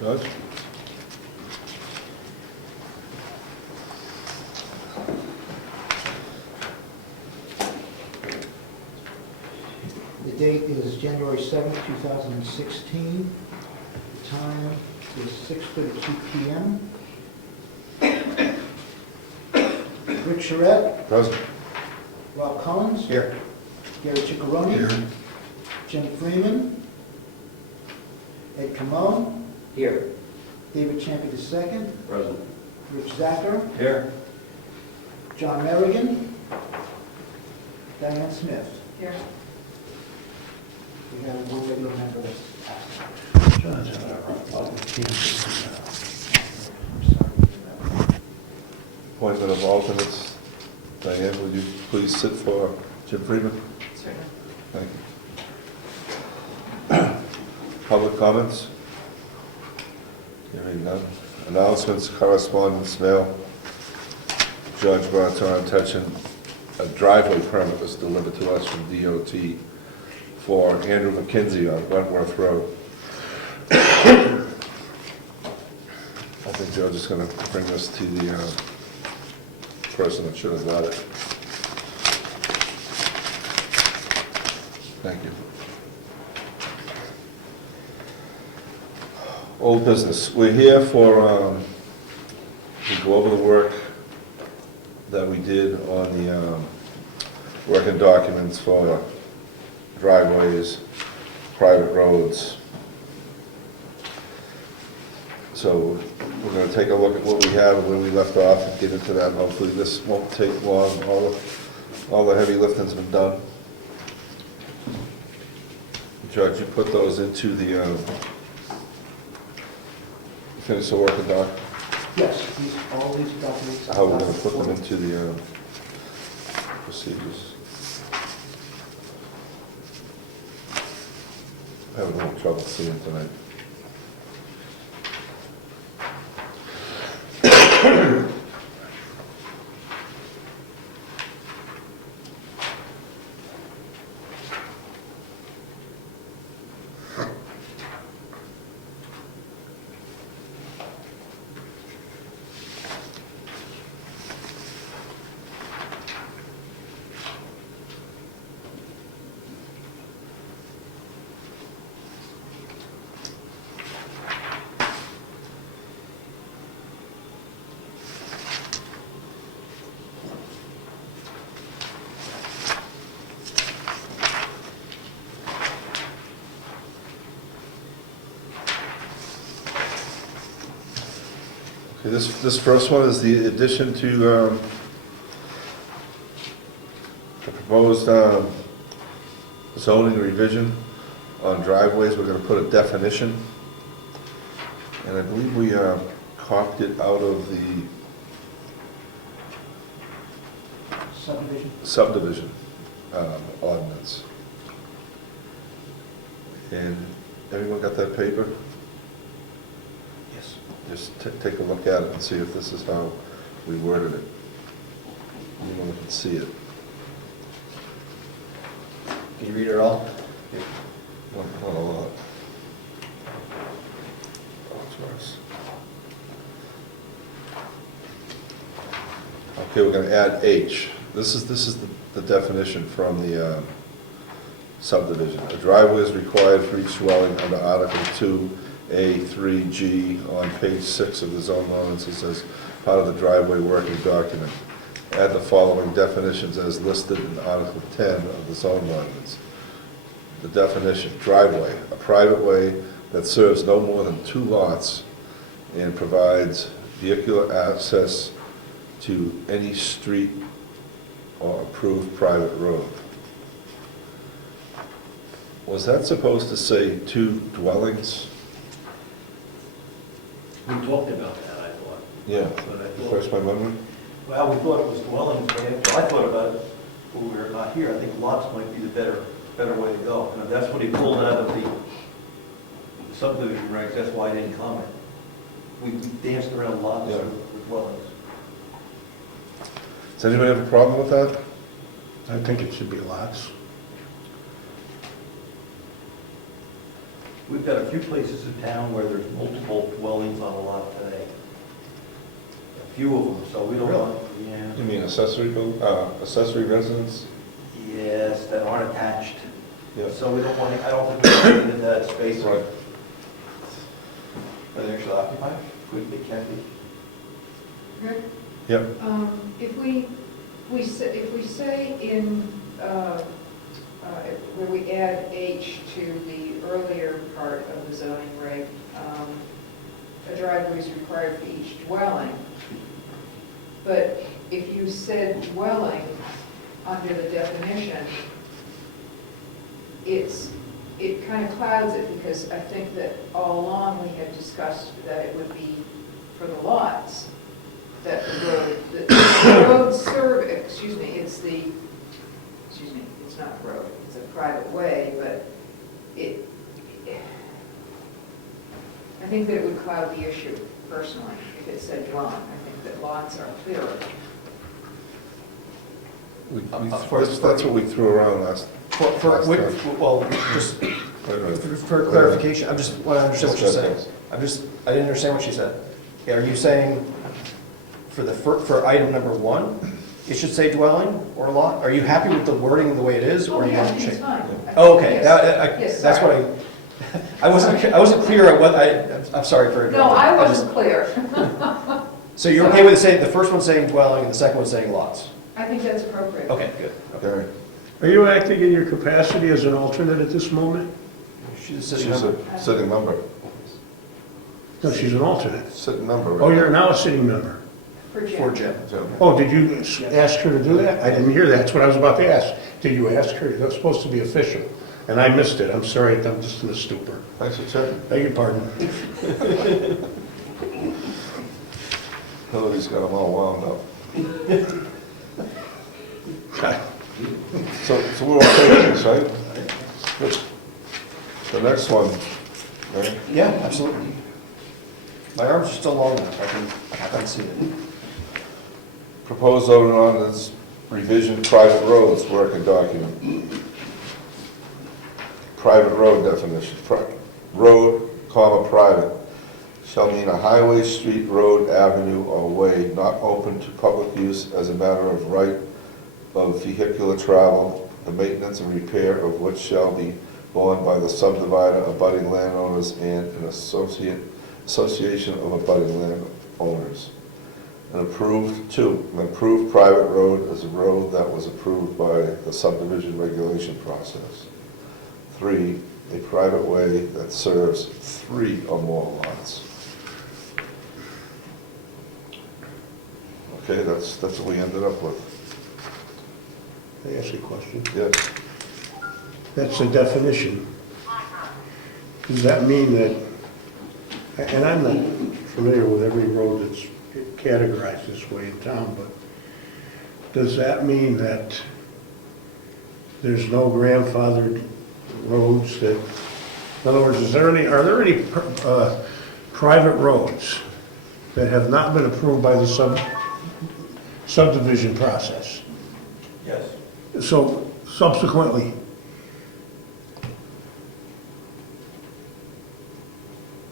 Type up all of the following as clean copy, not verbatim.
Judge? The date is January 7th, 2016. The time is 6:32 p.m. Rick Surrette, Present. Rob Collins, Here. Gary Ciccarone, Here. Jim Freeman, Ed Comeau, Here. David Champy II, Present. Rich Zacher, Here. John Merrigan, Dianne Smith. Here. We have one regular member that's Appointment of alternates. Diane, would you please sit for Jim Freeman? Certainly. Thank you. Public comments? Hearing none. Announcements, correspondence, mail. Judge brought to our attention, a driveway permit was delivered to us from DOT for Andrew McKinsey on Wentworth Road. I think Judge is going to bring this to the person that should have got it. Thank you. Old business. We're here for, to go over the work that we did on the working documents for driveways, private roads. So we're going to take a look at what we have and where we left off and get into that. Hopefully this won't take long. All the heavy lifting's been done. Judge, you put those into the, finish the working doc. Yes, all these documents. How we're going to put them into the procedures. I'm having a little trouble seeing tonight. Okay, this first one is the addition to the proposed zoning revision on driveways. We're going to put a definition, and I believe we copied it out of the subdivision ordinance. And everyone got that paper? Yes. Just take a look at it and see if this is how we worded it. Anyone can see it. Can you read it all? Not a lot. Oh, it's worse. Okay, we're going to add H. This is the definition from the subdivision. A driveway is required for each dwelling under Article 2A3G on page 6 of the zone ordinances as part of the driveway working document. Add the following definitions as listed in Article 10 of the zone ordinance. The definition: driveway, a private way that serves no more than 2 lots and provides vehicular access to any street or approved private road. Was that supposed to say 2 dwellings? We talked about that, I thought. Yeah, But I thought, refresh my memory. well, we thought it was dwellings, but after I thought about it, when we were not here, I think lots might be the better way to go. And that's what he pulled out of the subdivision regs, that's why I didn't comment. We danced around lots Yeah. with dwellings. Does anybody have a problem with that? I think it should be lots. We've got a few places in town where there's multiple dwellings on a lot today. A few of them, so we don't want, yeah. You mean accessory residence? Yes, that aren't attached. Yeah. So we don't want, I don't think we want to get into that space. Right. Are they actually occupied? Could be, can be. Rick, Yep. if we say in, where we add H to the earlier part of the zoning reg, a driveway is required for each dwelling, but if you said dwelling under the definition, it kind of clouds it, because I think that all along we had discussed that it would be for the lots, that the road serve, it's not a road, it's a private way, but I think that it would cloud the issue personally, if it said dwelling. I think that lots are clearer. That's what we threw around last. Well, just Wait a minute. for clarification, I just want to understand what you're saying. I didn't understand what she said. Are you saying for item number 1, it should say dwelling or lot? Are you happy with the wording the way it is, or Oh, you yeah, want to it's change? fine. Oh, okay. Yes, That's sorry. what I wasn't clear at what I'm sorry for. No, I wasn't clear. So you're okay with saying the first one saying dwelling and the second one saying lots? I think that's appropriate. Okay, good. Okay. Are you acting in your capacity as an alternate at this moment? She's a She's city member. a sitting member. No, she's an alternate. Sitting member. right Oh, you're now a sitting member. For Jim. For Jim. now. Oh, did you ask her to do that? I didn't hear that. That's what I was about to ask. Did you ask her? That's supposed to be official. And I missed it. I'm sorry. I'm just in a stupor. Thanks for checking. Beg your pardon. Hillary's got them all wound up. So we're okay with this, right? Good. The next one, right? Yeah, absolutely. My arms are still long enough. I can see it. Proposed zoning ordinance revision private roads working document. Private road definition. Road, private, shall mean a highway, street, road, avenue, or way not open to public use as a matter of right of vehicular travel, the maintenance and repair of which shall be borne by the subdivider, abutting landowners, and an association of abutting landowners. An approved private road is a road that was approved by the subdivision regulation process. 3, a private way that serves 3 or more lots. Okay, that's what we ended up with. Can I ask you a question? Yes. That's a definition. Does that mean that, and I'm not familiar with every road that's categorized this way in town, but does that mean that there's no grandfathered roads that, in other words, are there any private roads that have not been approved by the subdivision process? Yes. So subsequently,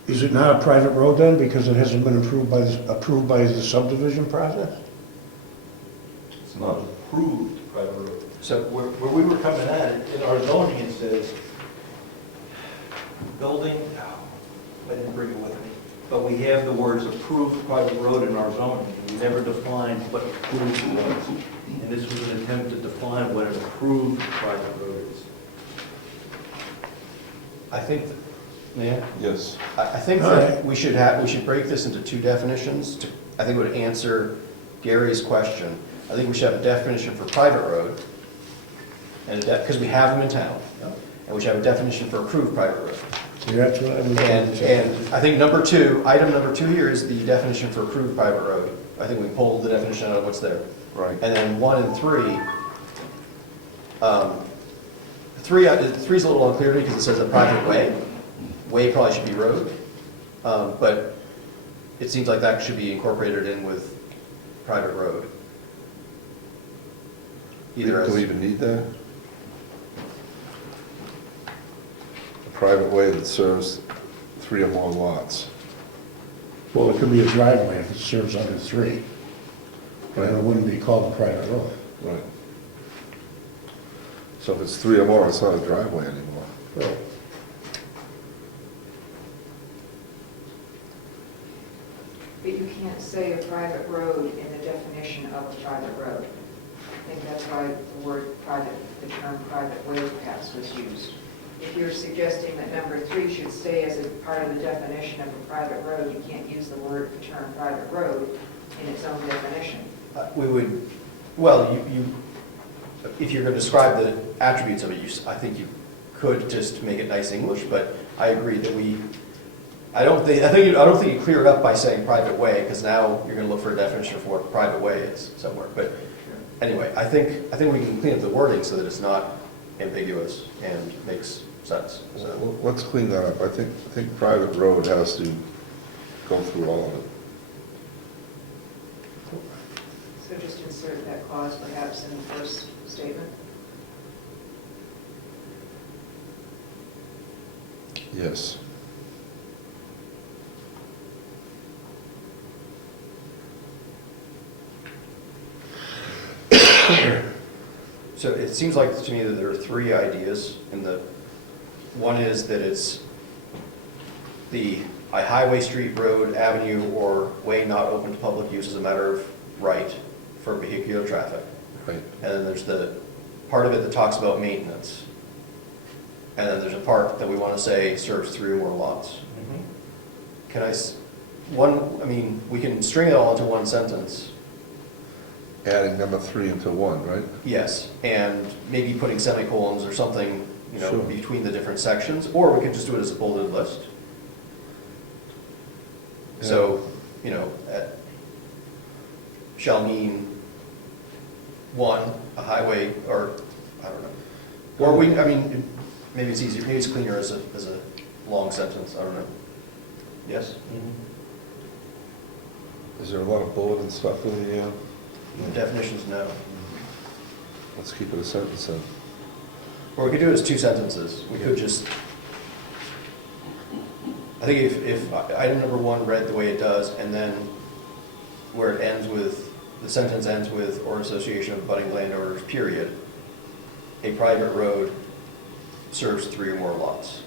is it not a private road then because it hasn't been approved by the subdivision process? It's not approved private road. So, Where we were coming at it, in our zoning, it says, building, I didn't bring it with me, but we have the words approved private road in our zoning. We never defined what approved was. And this was an attempt to define what an approved private road is. I think, yeah, Yes. I think All that right. we should break this into 2 definitions. I think it would answer Gary's question. I think we should have a definition for private road, and because we have them in town, and we should have a definition for approved private road. That's what I'm. And I think item number two here is the definition for approved private road. I think we pulled the definition out of what's there. Right. And then 1 and 3, 3's a little unclear to me because it says a private way. Way probably should be road, but it seems like that should be incorporated in with private road. Either Do we as, even need that? private way that serves 3 or more lots. Well, it could be a driveway if it serves under 3. And it wouldn't be called a private road. Right. So if it's 3 or more, it's not a driveway anymore. Right. But you can't say a private road in the definition of a private road. I think that's why the word private, the term private way paths was used. If you're suggesting that number 3 should stay as a part of the definition of a private road, you can't use the word, the term private road in its own definition. We would, well, if you're going to describe the attributes of it, I think you could just make it nice English, but I agree that I don't think you clear it up by saying private way, because now you're going to look for a definition for what private way is somewhere. But anyway, I think we can clean up the wording so that it's not ambiguous and makes sense. So, Well, let's clean that up. I think private road has to go through all of it. So just insert that clause perhaps in the first statement. Yes. So it seems like to me that there are 3 ideas in the, one is that it's a highway, street, road, avenue, or way not open to public use as a matter of right for vehicular traffic. Right. And then there's the part of it that talks about maintenance. And then there's a part that we want to say serves 3 or more lots. Can we can string it all into one sentence. Adding number 3 into 1, right? Yes, and maybe putting semicolons or something, Sure. between the different sections, or we could just do it as a bulleted list. So, shall mean 1, a highway, or, I don't know. Or maybe it's easier, maybe it's cleaner as a long sentence, I don't know. Yes? Is there a lot of bullet and stuff in the, The definitions, no. let's keep it a sentence then. Or we could do it as 2 sentences. We could just, I think if item number 1 read the way it does, and then where it ends with, the sentence ends with, or association of budding landowners, period, a private road serves 3 or more lots,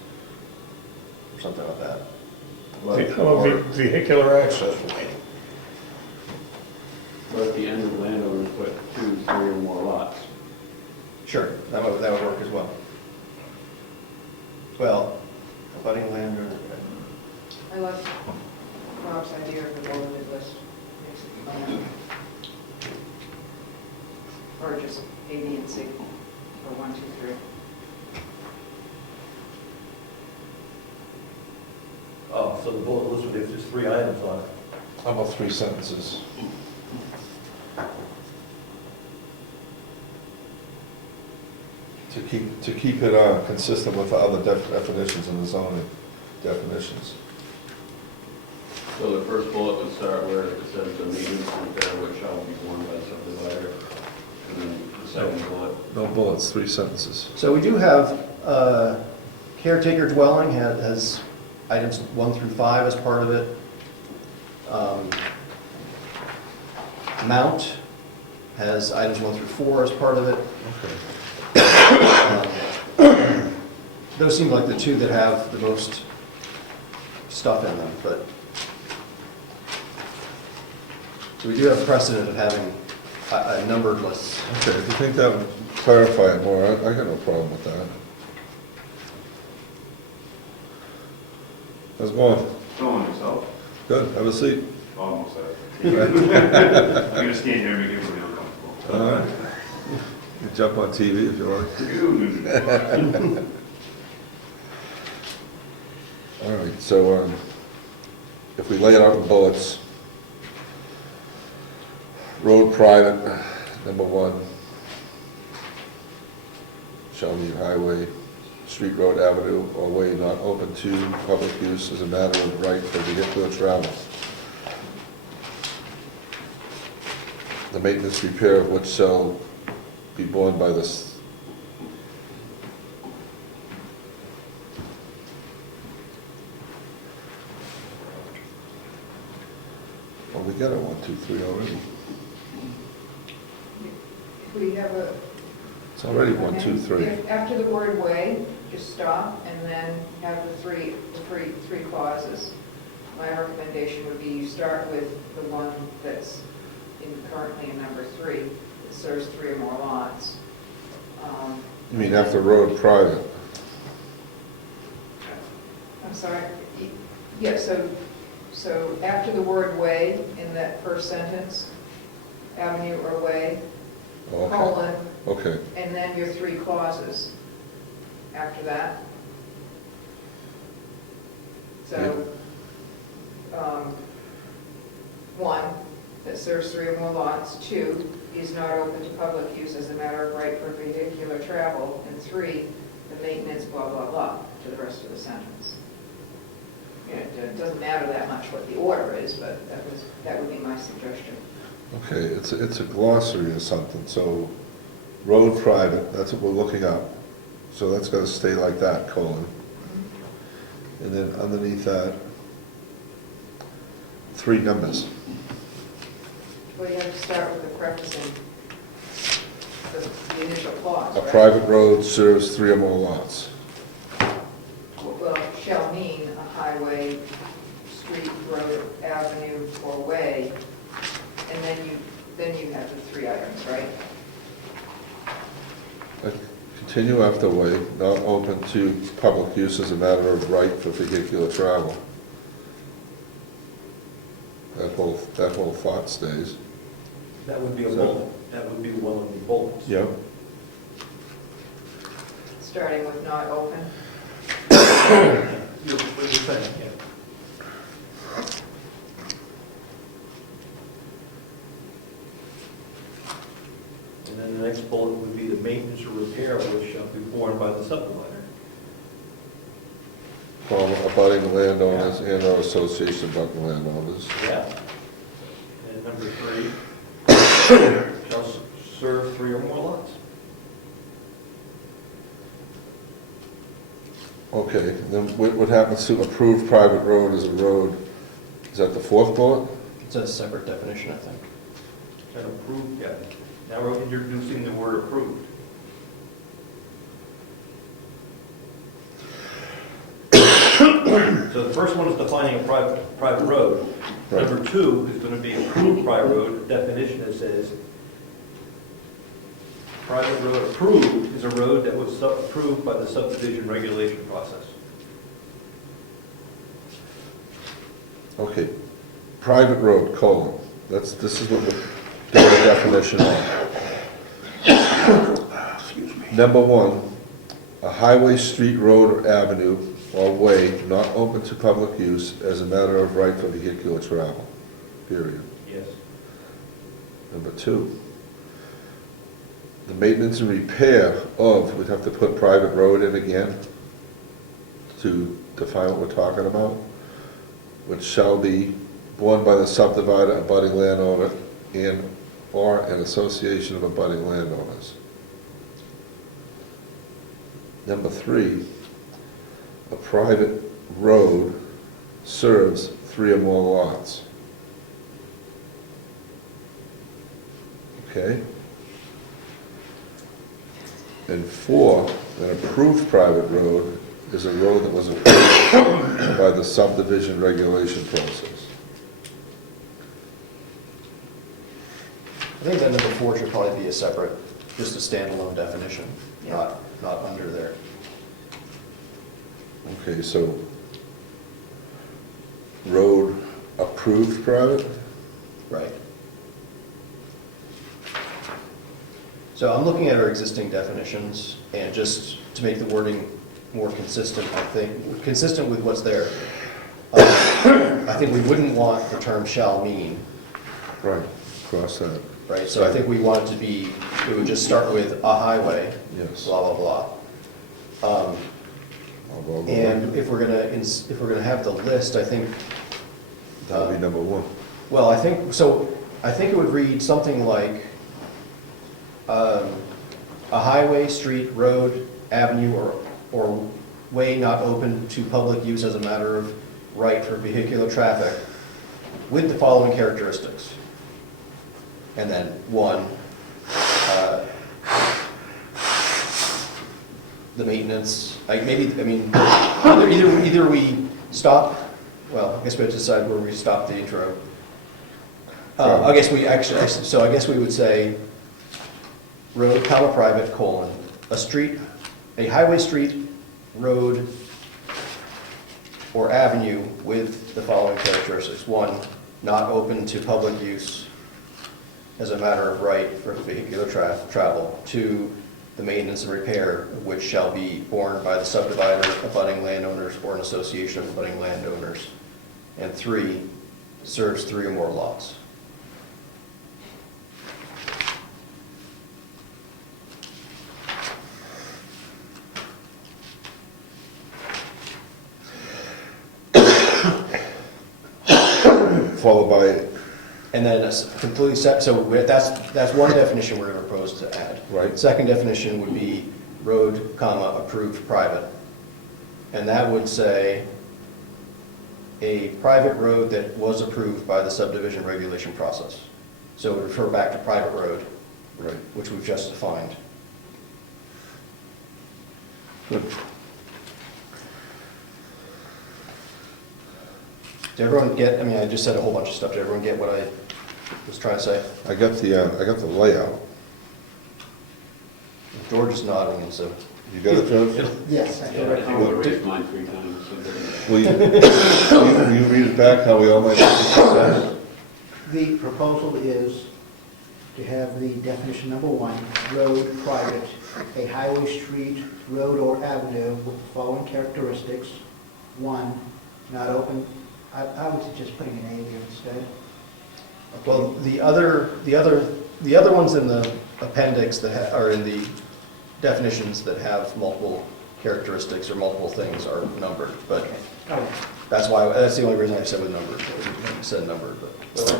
or something like that. Vehicular access way. But at the end of landowners, put 2, 3 or more lots. Sure, that would work as well. Well, a budding landowner, I like Rob's idea of the bulleted list. Makes it fun. Or just A, B, and C, or 1, 2, 3. Oh, so the bullet list would have just 3 items on it. How about 3 sentences? To keep it consistent with the other definitions in the zoning definitions. So the first bullet would start where it says the maintenance repair which shall be borne by the subdivider. And then the second bullet. No bullets, 3 sentences. So we do have, caretaker dwelling has items 1 through 5 as part of it. Mount has items 1 through 4 as part of it. Okay. Those seem like the 2 that have the most stuff in them, but so we do have precedent of having a numbered list. Okay, if you think that would clarify it more, I got no problem with that. How's it going? Go on yourself. Good, have a seat. Almost there. I'm gonna stand here and make everybody uncomfortable. All right. You can jump on TV if you like. All right, so if we lay it out in bullets, road private, number 1, shall mean highway, street, road, avenue, or way not open to public use as a matter of right for vehicular travel. The maintenance repair of which shall be borne by this. get a 1, 2, 3 already. We have a. It's already 1, 2, 3. If after the word way, just stop and then have the three clauses. My recommendation would be you start with the one that's currently in number 3, that serves 3 or more lots. You mean after road private? I'm sorry, yeah, so after the word way in that first sentence, avenue or way, Okay. colon, Okay, and then your 3 clauses after that. So, 1, that serves 3 or more lots. 2, is not open to public use as a matter of right for vehicular travel. And 3, the maintenance, blah, blah, blah, to the rest of the sentence. It doesn't matter that much what the order is, but that would be my suggestion. okay, it's a glossary or something, so road private, that's what we're looking up. So that's gotta stay like that, colon. And then underneath that, 3 numbers. Well, you have to start with the prefacing, the initial clause, A right? private road serves 3 or more lots. Well, shall mean a highway, street, road, avenue, or way, and then you have the 3 items, right? Continue after way, not open to public use as a matter of right for vehicular travel. That whole thought stays. That would be a bullet. That would be one of the bullets. Yep. Starting with not open. What you're saying, yeah. And then the next bullet would be the maintenance or repair which shall be borne by the subdivider. From abutting landowners and or association of abutting landowners. Yeah. And number 3, shall serve 3 or more lots. Okay, then what happens to approved private road as a road? Is that the 4th bullet? It's a separate definition, I think. And approved, yeah. Now we're introducing the word approved. So the first one is defining a private road. Right. Number 2 is going to be approved private road. The definition that says private road approved is a road that was approved by the subdivision regulation process. Okay, private road, colon. This is what we're doing a definition on. Excuse me. Number 1, a highway, street, road, or avenue or way not open to public use as a matter of right for vehicular travel, period. Yes. Number 2, the maintenance and repair of, we'd have to put private road in again to define what we're talking about, which shall be borne by the subdivider, abutting landowner, and or an association of abutting landowners. Number 3, a private road serves 3 or more lots. Okay? And 4, an approved private road is a road that was approved by the subdivision regulation process. I think that number 4 should probably be a separate, just a standalone definition, Yeah. not under there. Okay, so road approved private? Right. So I'm looking at our existing definitions, and just to make the wording more consistent, I think, consistent with what's there, I think we wouldn't want the term shall mean, Right, cross that, right? So I think we want it to be, it would just start with a highway, yes. blah, blah, blah. Blah, blah, blah. And if we're gonna have the list, I think, That would be number 1. well, I think it would read something like, a highway, street, road, avenue, or way not open to public use as a matter of right for vehicular traffic with the following characteristics. And then one, the maintenance, either we stop, well, I guess we have to decide where we stop the intro. I guess we would say road, comma, private, colon, a highway, street, road, or avenue with the following characteristics. One, not open to public use as a matter of right for vehicular travel. Two, the maintenance and repair of which shall be borne by the subdivider, abutting landowners, or an association of abutting landowners. And three, serves 3 or more lots. Followed by, And then completely so that's one definition we're going to propose to add. Right. Second definition would be road, comma, approved private. And that would say a private road that was approved by the subdivision regulation process. So it would refer back to private road, right, which we've just defined. good. Did everyone get, I just said a whole bunch of stuff. Did everyone get what I was trying to say? I got the layout. George is nodding, and so. You got it, George? Yes, I I thought think I we could. raised mine 3 times. So Will you read it back, how we all might success? The proposal is to have the definition number 1, road, private, a highway, street, road, or avenue with the following characteristics. 1, not open, I would suggest putting an A here instead. Well, the other ones in the appendix that are in the definitions that have multiple characteristics or multiple things are numbered, but Okay. that's the only reason I said with numbered. I said numbered, but.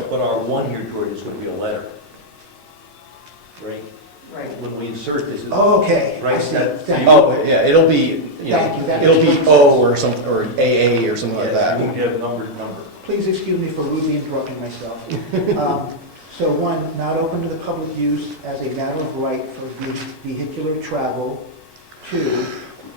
But our one here, George, is going to be a letter, right? Right. When we insert this. Oh, okay, I Right, see. that- Thank you. Oh, yeah, it'll be, Thank you, that it'll makes be perfect O sense. or something, or AA or something like Yeah, that. we have number. Please excuse me for rudely interrupting myself. So 1, not open to the public use as a matter of right for vehicular travel. 2,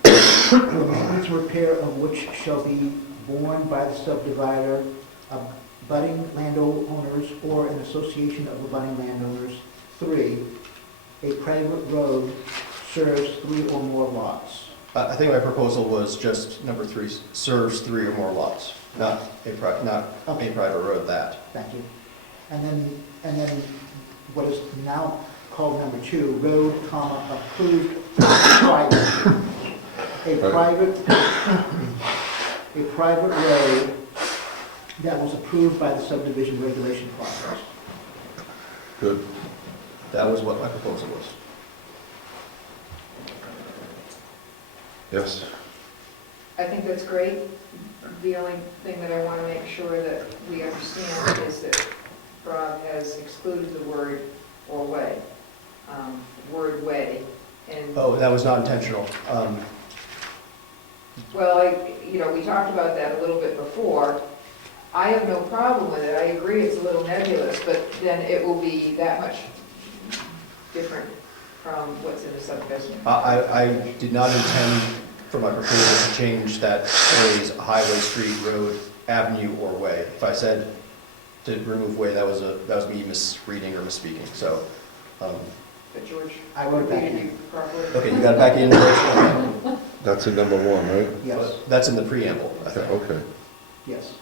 the maintenance and repair of which shall be borne by the subdivider, abutting landowners, or an association of abutting landowners. 3, a private road serves 3 or more lots. I think my proposal was just number 3, serves 3 or more lots, not a private road that. Thank you. And then what is now called number 2, road, comma, approved private. A private road that was approved by the subdivision regulation process. Good. That was what my proposal was. Yes. I think that's great. The only thing that I want to make sure that we understand is that Rob has excluded the word or way, word way. And, Oh, that was not intentional. well, we talked about that a little bit before. I have no problem with it. I agree it's a little nebulous, but then it will be that much different from what's in the subdivision. I did not intend for my proposal to change that phrase highway, street, road, avenue, or way. If I said to remove way, that was me misreading or misspeaking, so. But George, I wrote it back repeated in. you properly. Okay, you got it back in there? That's in number 1, right? Yes, That's in the preamble, I think. Okay. yes.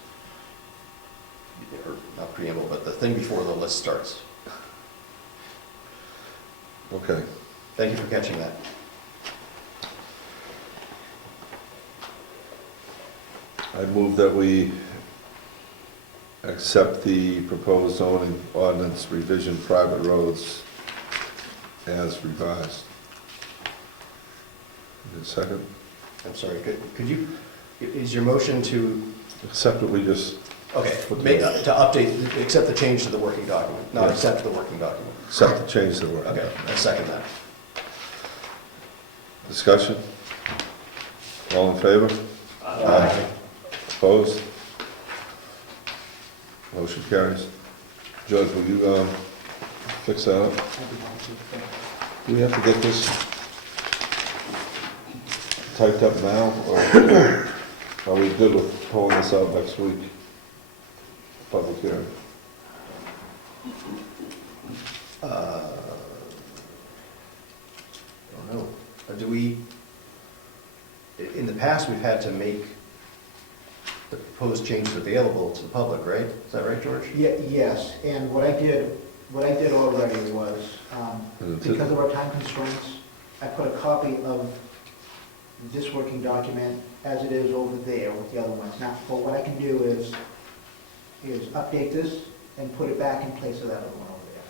Or not preamble, but the thing before the list starts. Okay. Thank you for catching that. I move that we accept the proposed zoning ordinance revision private roads as revised. Is it second? I'm sorry, could you, is your motion to, Accept what we just, okay, to update, accept the change to the working document, not accept the working document? accept the change to the word. Okay, I second that. Discussion? All in favor? Aye. Opposed? Motion carries. George, will you fix that up? I'd be happy to. Do we have to get this typed up now, or are we good with pulling this out next week? Public hearing. I don't know. Do we, in the past, we've had to make the proposed changes available to the public, right? Is that right, George? Yes, and what I did already was, because of our time constraints, I put a copy of this working document as it is over there with the other ones. Now, but what I can do is update this and put it back in place of that other one over there.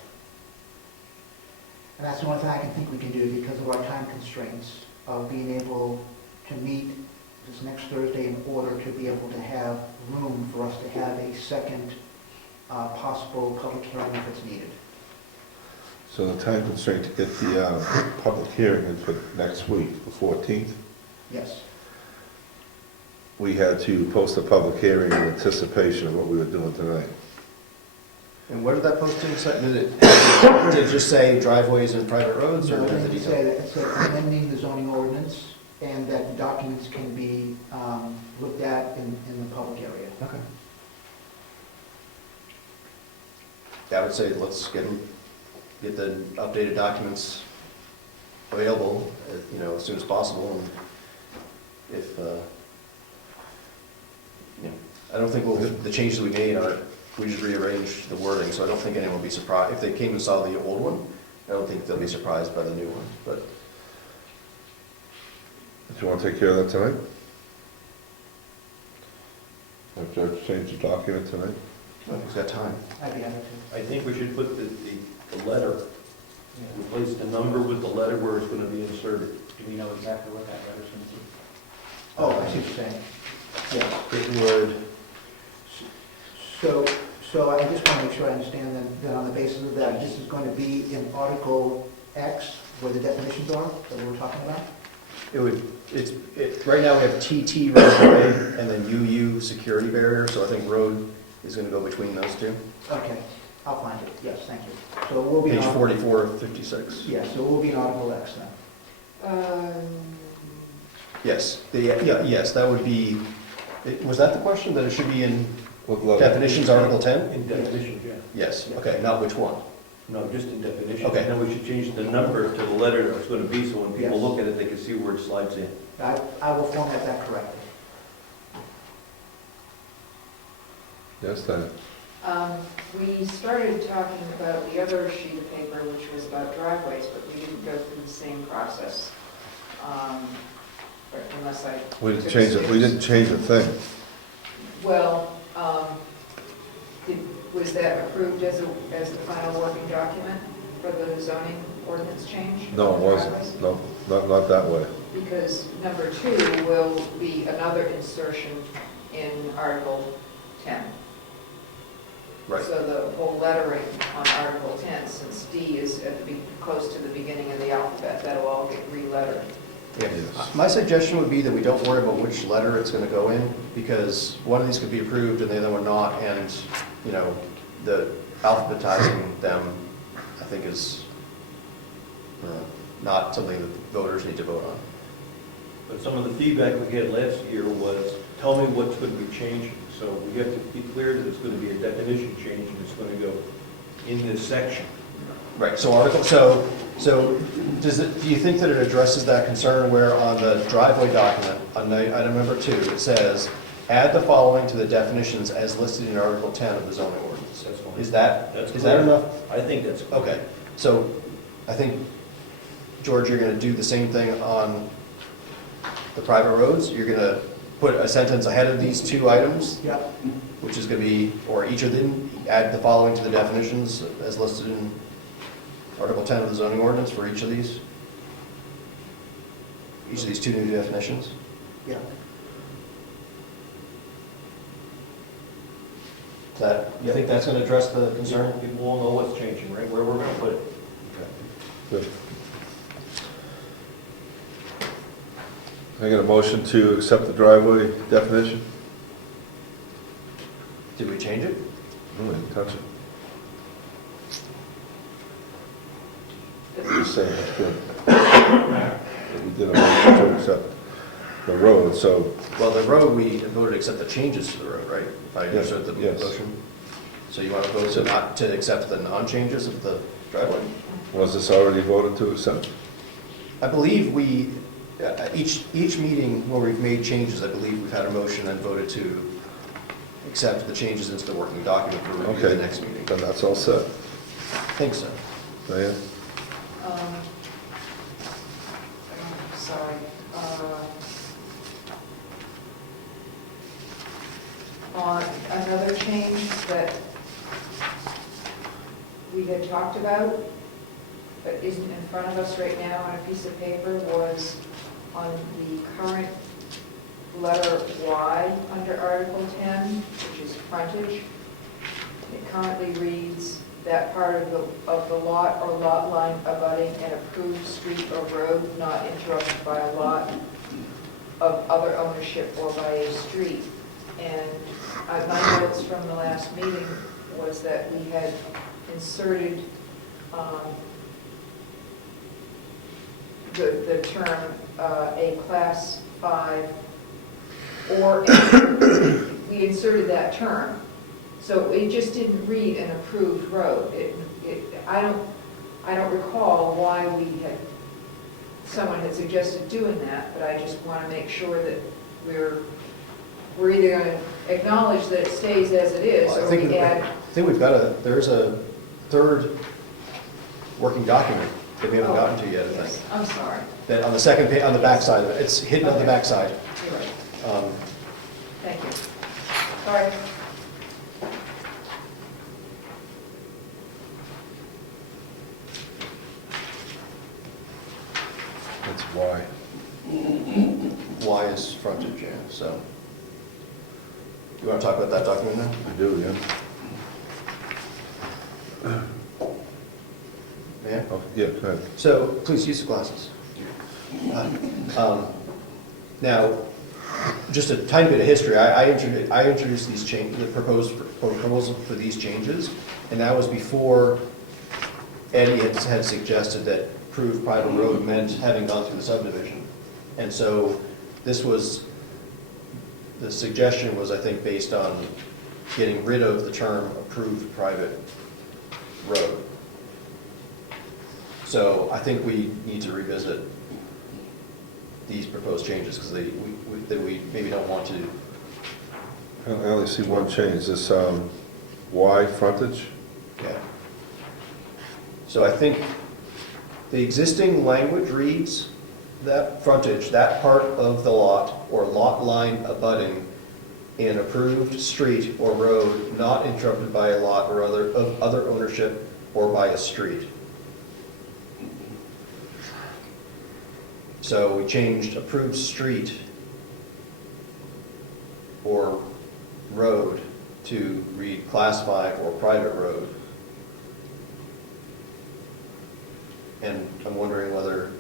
And that's the only thing I can think we can do because of our time constraints of being able to meet this next Thursday in order to be able to have room for us to have a second possible public hearing if it's needed. So the time constraint to get the public hearing in for next week, the 14th, Yes. we had to post a public hearing in anticipation of what we were doing tonight. And what did that posting say? Did it just say driveways and private roads, or No, did it it said that it's amending the zoning ordinance and that the documents can be looked at in the public area. Okay. I would say let's get the updated documents available, as soon as possible. And if, I don't think the changes we made are, we just rearranged the wording, so I don't think anyone will be surprised. If they came and saw the old one, I don't think they'll be surprised by the new one, but. Do you want to take care of that tonight? Have George change the document tonight? Oh, he's got time. I'd be happy to. I think we should put the letter, replace the number with the letter where it's gonna be inserted. Do we know exactly what that letter's going to be? Oh, I see what you're saying. Yes. It would, So I just want to make sure I understand that on the basis of that, this is going to be in Article X, where the definitions are that we were talking about? right now we have TT roadway and then UU security barrier, so I think road is gonna go between those two. Okay, I'll find it, yes, thank you. So we'll be. Page on- 44 of 56. Yeah, so we'll be in Article X then. Yes, yes, that would be, was that the question, that it should be in What letter? definitions, Article 10? In definitions, yeah. Yes, okay, not which one. No, just in definitions. Okay. And then we should change the number to the letter that it's gonna be, so when people Yes. look at it, they can see where it slides in. I will format that correctly. Yes, Diane? We started talking about the other sheet of paper, which was about driveways, but we didn't go through the same process. Or unless I. We didn't took change it, we steps. didn't change a thing. Well, was that approved as the final working document for the zoning ordinance change? No, it for wasn't. driveways? No, not that way. Because number 2 will be another insertion in Article 10. Right. So the whole lettering on Article 10, since D is close to the beginning of the alphabet, that'll all get re-lettered. Yeah. Yes. My suggestion would be that we don't worry about which letter it's gonna go in, because one of these could be approved and the other one not, and, the alphabetizing them, I think, is not something that the voters need to vote on. But some of the feedback we had last year was, tell me what's gonna be changing. So we have to be clear that it's gonna be a definition change, and it's gonna go in this section. Right, so do you think that it addresses that concern where on the driveway document, on item number 2, it says, add the following to the definitions as listed in Article 10 of the zoning ordinance? That's fine. Is that clear. enough? I think that's. clear. Okay, so I think, George, you're gonna do the same thing on the private roads? You're gonna put a sentence ahead of these 2 items, Yep. which is gonna be, or each of them, add the following to the definitions as listed in Article 10 of the zoning ordinance for each of these? Each of these 2 new definitions? Yeah. You think that's gonna address the concern? People will know what's changing, right, where we're gonna put it. Good. Can I get a motion to accept the driveway definition? Did we change it? No, didn't touch it. You're saying it's good. That we did a motion to accept the road, so, Well, the road, we voted to accept the changes to the road, right? If I understood the Yes. motion. So you want to vote to not, to accept the non-changes of the driveway? was this already voted to accept? I believe we, each meeting where we've made changes, I believe we've had a motion and voted to accept the changes into the working document for review at Okay, the next meeting. then that's all set. I think so. Diane? Sorry. On another change that we had talked about, but isn't in front of us right now on a piece of paper, was on the current letter Y under Article 10, which is frontage. It currently reads, that part of the lot or lot line abutting an approved street or road not interrupted by a lot of other ownership or by a street. And my notes from the last meeting was that we had inserted the term a class 5 or we inserted that term. So it just didn't read an approved road. I don't recall why someone had suggested doing that, but I just want to make sure that we're either going to acknowledge that it stays as it is, Well, or we add. I think we've got there's a third working document that we haven't gotten to yet, I Yes, think. I'm sorry. That on the second page, on the back side of it, it's hidden on the back side. You're right. Um, Thank you. Sorry. That's why. Y is frontage, yeah, so. You want to talk about that document now? I do, yeah. Yeah? Oh, yeah, go ahead. So, please use the glasses. Now, just a tiny bit of history, I introduced these changes, the proposal for these changes, and that was before Eddie had suggested that approved private road meant having gone through the subdivision. And so, the suggestion was, I think, based on getting rid of the term approved private road. So I think we need to revisit these proposed changes because we maybe don't want to. I only see one change, this Y frontage. Yeah. So I think the existing language reads that frontage, that part of the lot or lot line abutting an approved street or road not interrupted by a lot or other ownership or by a street. So we changed approved street or road to read class 5 or private road. And I'm wondering whether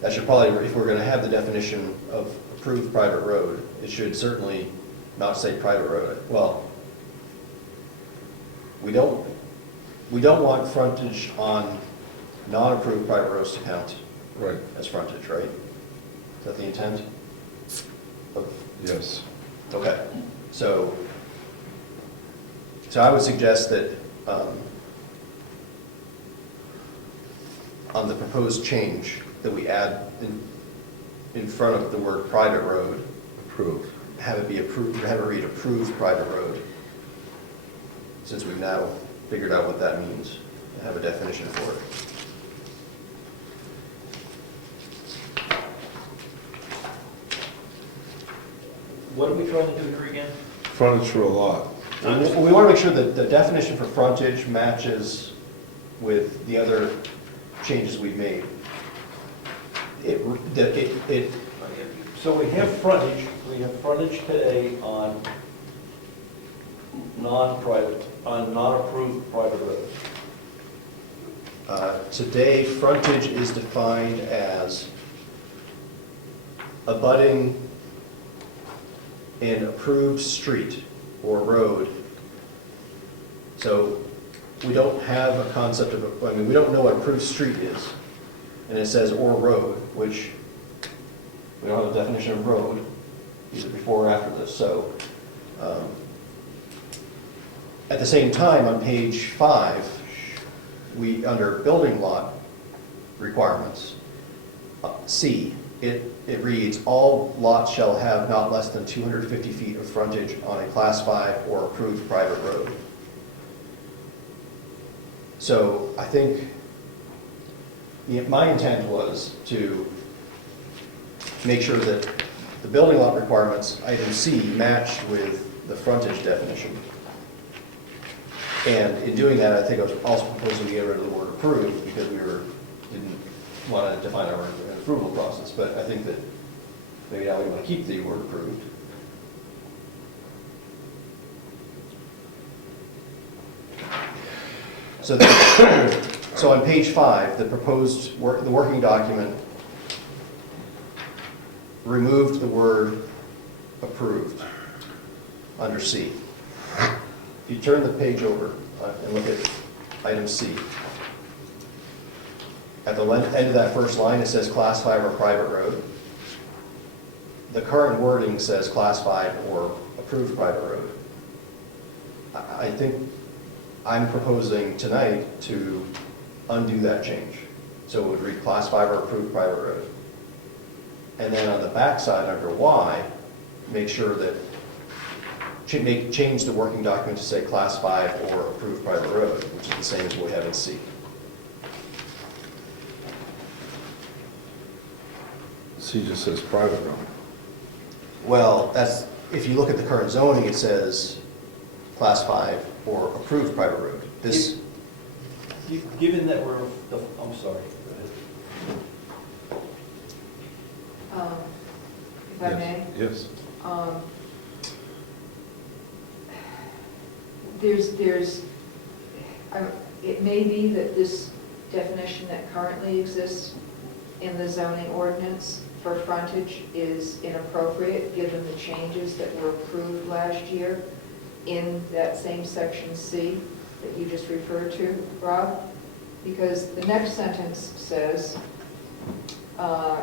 that should probably, if we're going to have the definition of approved private road, it should certainly not say private road. Well, we don't want frontage on non-approved private roads to count Right. as frontage, right? Is that the intent? Yes. Okay, so I would suggest that on the proposed change, that we add in front of the word private road, Approved. have it be approved, have it read approved private road, since we've now figured out what that means, and have a definition for it. What are we trying to do here again? Frontage for a lot. We want to make sure that the definition for frontage matches with the other changes we've made. So we have frontage today on non-approved private roads. Today, frontage is defined as abutting an approved street or road. So we don't have a concept of, I mean, we don't know what approved street is. And it says or road, which we don't have a definition of road, either before or after this. So at the same time, on page 5, we, under building lot requirements, C, it reads, all lots shall have not less than 250 feet of frontage on a class 5 or approved private road. So I think my intent was to make sure that the building lot requirements, item C, matched with the frontage definition. And in doing that, I think I was also proposing to get rid of the word approved because we didn't want to define our approval process. But I think that maybe now we want to keep the word approved. So on page 5, the proposed the working document removed the word approved under C. If you turn the page over and look at item C, at the end of that first line, it says class 5 or private road. The current wording says class 5 or approved private road. I think I'm proposing tonight to undo that change. So it would read class 5 or approved private road. And then on the back side under Y, make sure that, change the working document to say class 5 or approved private road, which is the same as what we have in C. C just says private road. Well, that's, if you look at the current zoning, it says class 5 or approved private road. This, Given that we're, I'm sorry, go ahead. If I may? Yes. It may be that this definition that currently exists in the zoning ordinance for frontage is inappropriate, given the changes that were approved last year in that same section C that you just referred to, Rob, because the next sentence says,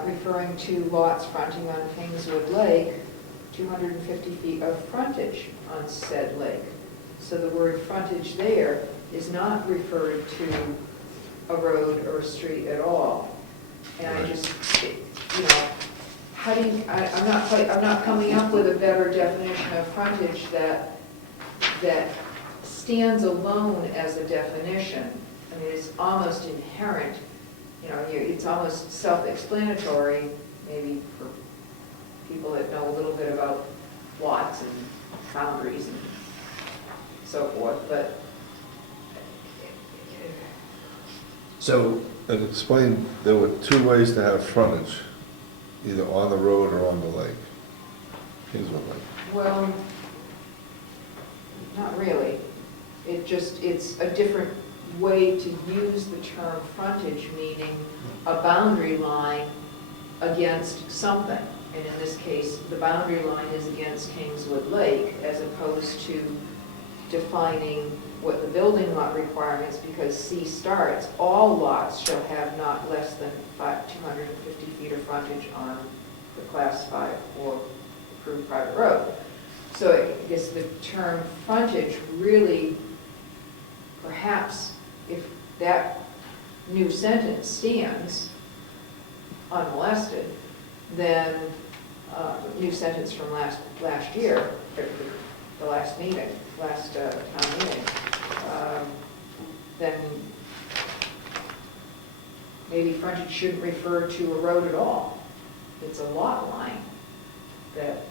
referring to lots fronting on Kingswood Lake, 250 feet of frontage on said lake. So the word frontage there is not referred to a road or a street at all. And I just, how do you, I'm not coming up with a better definition of frontage that stands alone as a definition. I mean, it's almost inherent, it's almost self-explanatory, maybe for people that know a little bit about lots and boundaries and so forth, but. so, And explain, there were 2 ways to have frontage, either on the road or on the lake. Kingswood Lake. Well, not really. It's a different way to use the term frontage, meaning a boundary line against something. And in this case, the boundary line is against Kingswood Lake, as opposed to defining what the building lot requirements, because C starts, all lots shall have not less than 250 feet of frontage on the class 5 or approved private road. So I guess the term frontage really, perhaps if that new sentence stands unmolested, then new sentence from last year, the last meeting, last town meeting, then maybe frontage shouldn't refer to a road at all. It's a lot line that,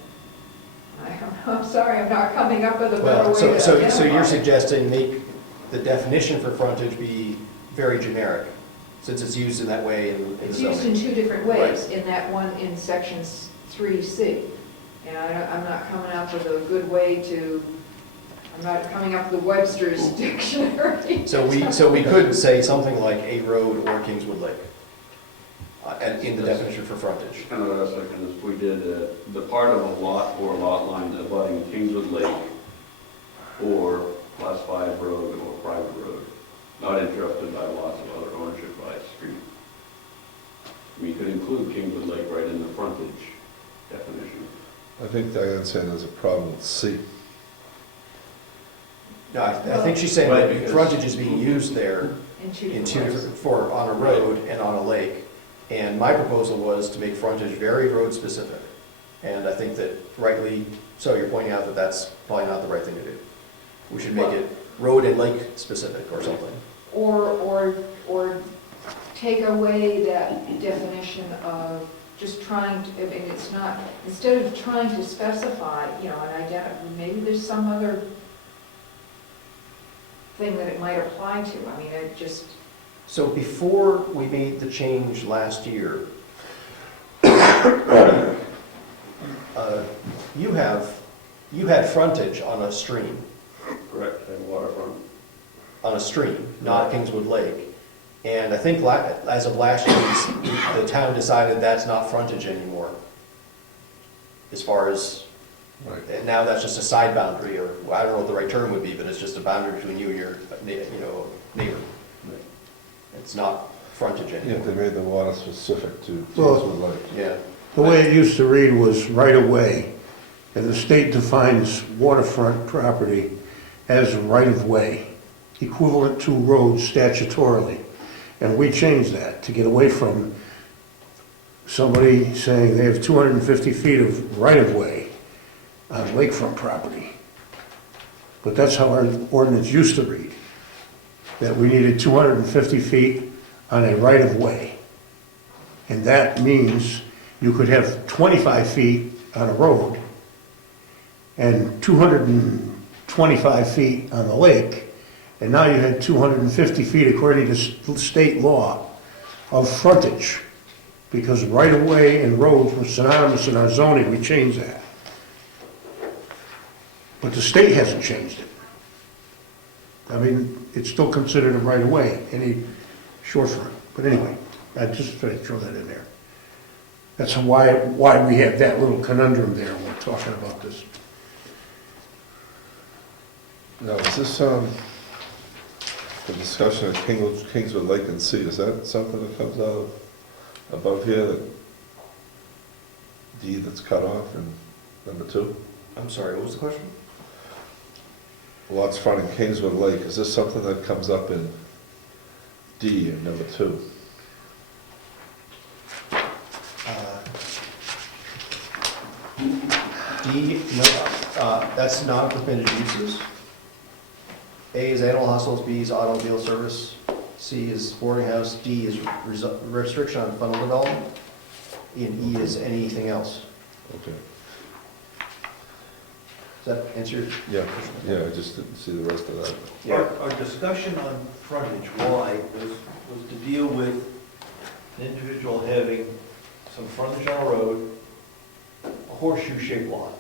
I don't know, I'm sorry, I'm not coming up with a better way to so identify you're it. suggesting make the definition for frontage be very generic, since it's used in that way in the It's used in zoning. 2 different ways, in that one in section 3C. And I'm not coming up with a good way to, I'm not coming up with Webster's dictionary. So we could say something like a road or Kingswood Lake. and in the definition for frontage. Kind of what I was thinking, if we did the part of a lot or lot line abutting Kingswood Lake or Class 5 road or private road, not interrupted by lots of other ownership by street. I mean, you could include Kingswood Lake right in the frontage definition. I think Diane's saying there's a problem with C. No, I think she's saying Right, that because- frontage is being used there In two in different two ways. different, for, on a road and on a lake. And my proposal was to make frontage very road specific. And I think that rightly, so you're pointing out that that's probably not the right thing to do. We should make it road and lake specific or something. Or take away that definition of just trying to, I mean, it's not, instead of trying to specify, you know, and identify, maybe there's some other thing that it might apply to. I mean, it just, So before we made the change last year, you had frontage on a stream, Correct, and waterfront. on a stream, not Kingswood Lake. And I think as of last year, the town decided that's not frontage anymore. As far as, Right. and now that's just a side boundary, or I don't know what the right term would be, but it's just a boundary between you and your, neighbor. It's not frontage Yeah, anymore. they made the water specific to Well- Kingswood Lake. Yeah. The way it used to read was right of way, and the state defines waterfront property as right of way, equivalent to roads statutorily. And we changed that to get away from somebody saying they have 250 feet of right of way on lakefront property. But that's how our ordinance used to read, that we needed 250 feet on a right of way. And that means you could have 25 feet on a road and 225 feet on the lake, and now you had 250 feet according to state law of frontage. Because right-of-way and roads were synonymous in our zoning, we changed that. But the state hasn't changed it. I mean, it's still considered a right-of-way, any shorefront. But anyway, I just tried to throw that in there. That's why we have that little conundrum there when we're talking about this. Now, is this, the discussion of Kingswood Lake and C, is that something that comes out of above here, that D that's cut off in number 2? I'm sorry, what was the question? Lots fronting Kingswood Lake, is this something that comes up in D in number 2? D, no, that's not permitted uses. A is animal hospitals, B is automobile service, C is boarding house, D is restriction on funnel development, and E is anything else. Okay. Does that answer your? Yeah, I just didn't see the rest of that. Our discussion on frontage, why, was to deal with an individual having some frontage on a road, a horseshoe-shaped lot.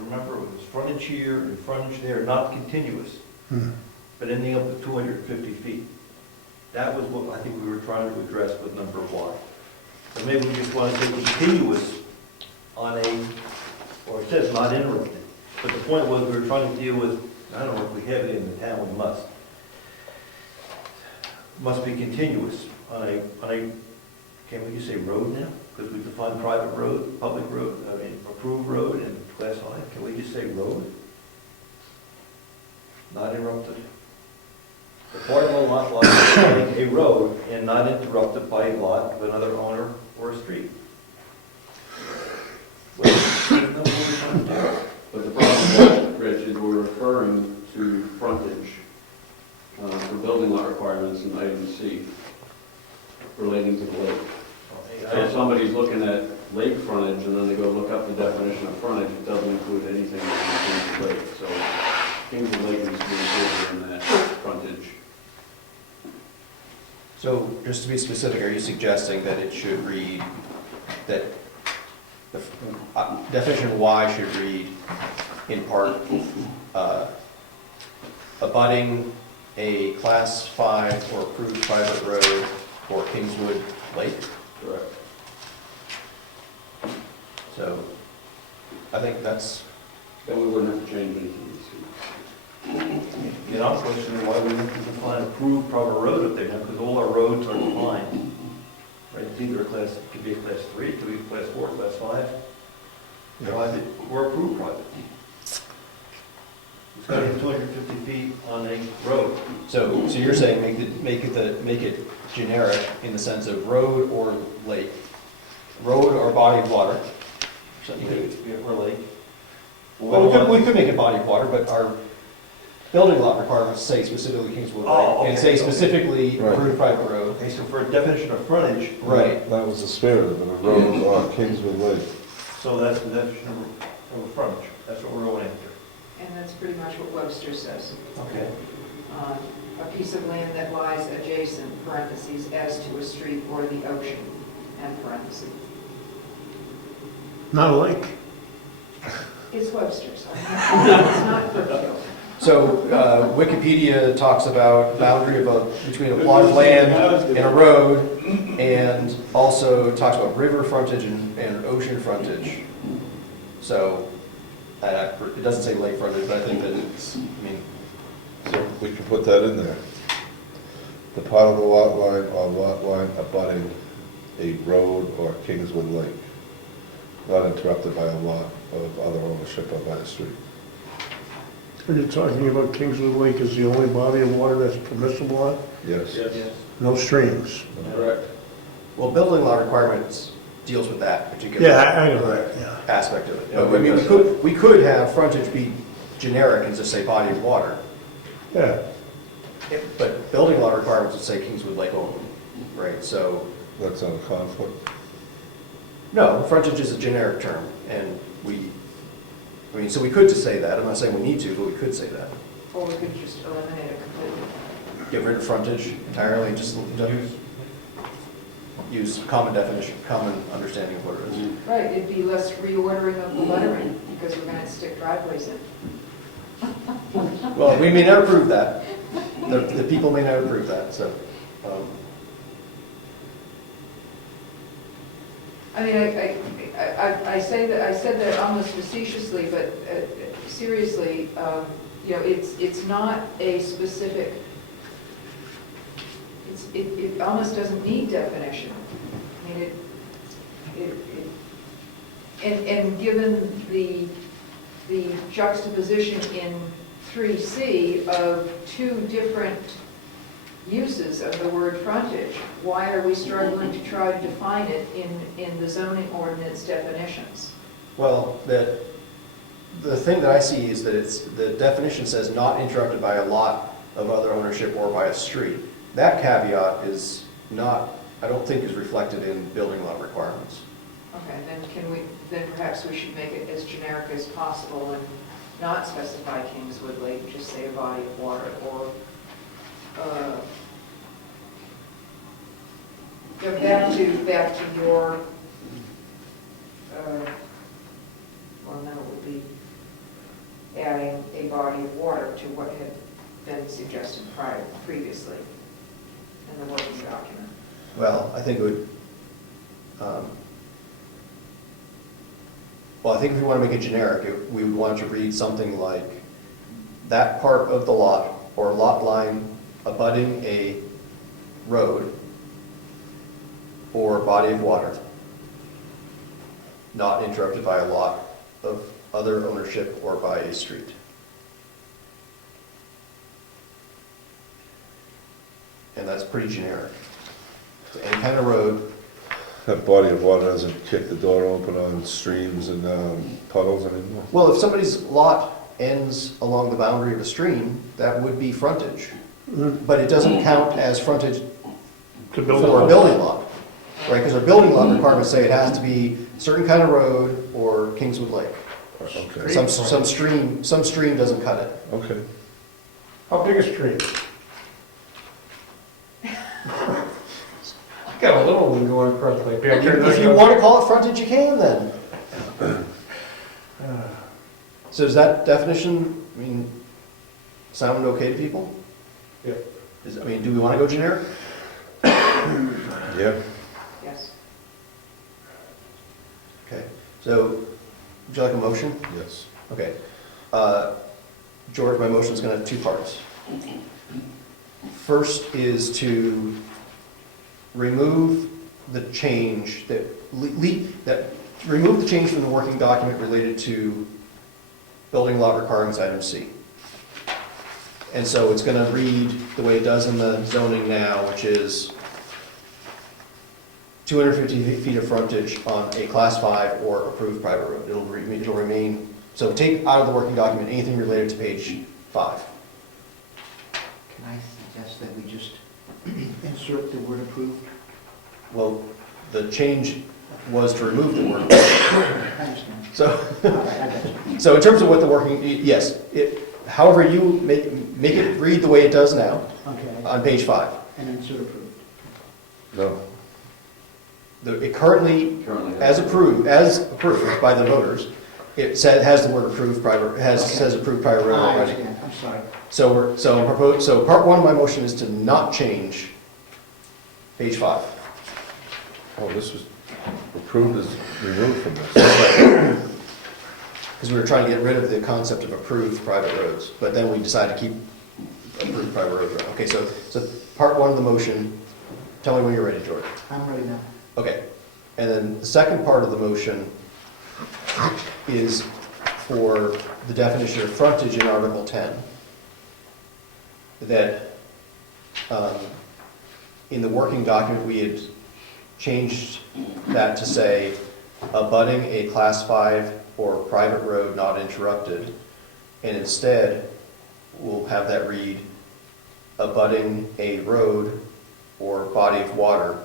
Remember, it was frontage here and frontage there, not continuous, but ending up at 250 feet. That was what I think we were trying to address with number 1. So maybe we just want to say continuous on a, or it says not interrupted. But the point was, we were trying to deal with, I don't know, if we have it in the town, we must. Must be continuous on a, can we just say road now? Because we define private road, public road, I mean, approved road and class 5. Can we just say road? Not interrupted. The part of a lot like a road and not interrupted by a lot of another owner or a street. Well, isn't that what we're trying to do? But the problem, Rich, is we're referring to frontage for building lot requirements in item C relating to the lake. So if somebody's looking at lake frontage and then they go look up the definition of frontage, it doesn't include anything that includes lake. So Kingswood Lake needs to be included in that frontage. So, just to be specific, are you suggesting that it should read, that the definition Y should read in part, abutting a class 5 or approved private road or Kingswood Lake? Correct. So, I think that's, Then we wouldn't have to change anything. And I'm questioning why we didn't define approved private road up there now, because all our roads are defined. Right, it's either a class, it could be a class 3, it could be a class 4, class 5. Private or approved private. It's got to be 250 feet on a road. so you're saying make it generic in the sense of road or lake, road or body of water. So you could- Or lake. Well, we could make it body of water, but our building lot requirements say specifically Kingswood Lake, Oh, and okay, say okay. specifically Right. approved private road. Okay, so for a definition of frontage, Right. That was the spirit of it, a road or Kingswood Lake. so that's the definition of a frontage. That's what we're going after. And that's pretty much what Webster says. Okay. A piece of land that lies adjacent, parentheses, as to a street or the ocean, and parentheses. Not a lake. It's Webster's. It's not Brookfield. So Wikipedia talks about boundary between a plot of land and a road, and also talks about river frontage and ocean frontage. So it doesn't say lake frontage, but I think that it's, I mean, So we can put that in there. The part of the lot line or lot line abutting a road or Kingswood Lake, not interrupted by a lot of other ownership or by a street. Are you talking about Kingswood Lake is the only body of water that's permissible on? Yes. Yes. No streams? correct. Well, building law requirements deals with that particular Yeah, I know that, yeah. aspect of it. I mean, we could have frontage be generic and just say body of water. Yeah, But building law requirements would say Kingswood Lake only, right? So, That's not a conflict. no, frontage is a generic term, and so we could just say that. I'm not saying we need to, but we could say that. Or we could just eliminate it completely. Get rid of frontage entirely, just use common definition, common understanding of what it is. Right, it'd be less reordering of the lettering, because we're gonna stick driveways in. Well, we may not approve that. The people may not approve that, so. I mean, I said that almost facetiously, but seriously, you know, it's not a specific, it almost doesn't need definition. I mean, and given the juxtaposition in 3C of two different uses of the word frontage, why are we struggling to try to define it in the zoning ordinance definitions? Well, the thing that I see is that the definition says not interrupted by a lot of other ownership or by a street. That caveat is not, I don't think is reflected in building lot requirements. Okay, then perhaps we should make it as generic as possible and not specify Kingswood Lake, just say a body of water, or go back to your, well, no, it would be adding a body of water to what had been suggested previously in the working document. Well, I think it would, well, I think if we want to make it generic, we would want to read something like, that part of the lot or lot line abutting a road or body of water, not interrupted by a lot of other ownership or by a street. And that's pretty generic. So any kind of road. That body of water doesn't kick the door open on streams and puddles anymore. Well, if somebody's lot ends along the boundary of a stream, that would be frontage. But it doesn't count as frontage to for build a a building lot, right? Because our building lot requirements say it has to be a certain kind of road or Kingswood Lake. Okay, Some stream doesn't cut it. okay. How big a stream? I got a little one going across my backyard. If you want to call it frontage, you can then. So does that definition, I mean, sound okay to people? Yeah. I mean, do we want to go generic? Yeah. Yes. Okay, so, would you like a motion? Yes. Okay. George, my motion is going to have two parts. First is to remove the change remove the change from the working document related to building lot requirements item C. And so it's going to read the way it does in the zoning now, which is 250 feet of frontage on a class 5 or approved private road. It'll remain, so take out of the working document anything related to page 5. Can I suggest that we just insert the word approved? Well, the change was to remove the word. I understand. So, All right, I got you. so in terms of what the working, yes, however you make it read the way it does now Okay, on page 5. and insert approved. No. It currently, as approved by the voters, it has the word approved private, says approved private road I already. understand, I'm sorry. So part one of my motion is to not change page 5. Oh, this was approved as removed from this. Because we were trying to get rid of the concept of approved private roads, but then we decided to keep approved private roads. Okay, so part one of the motion, tell me when you're ready, George. I'm ready now. Okay, and then the second part of the motion is for the definition of frontage in Article 10. That in the working document, we had changed that to say abutting a class 5 or private road not interrupted, and instead we'll have that read abutting a road or body of water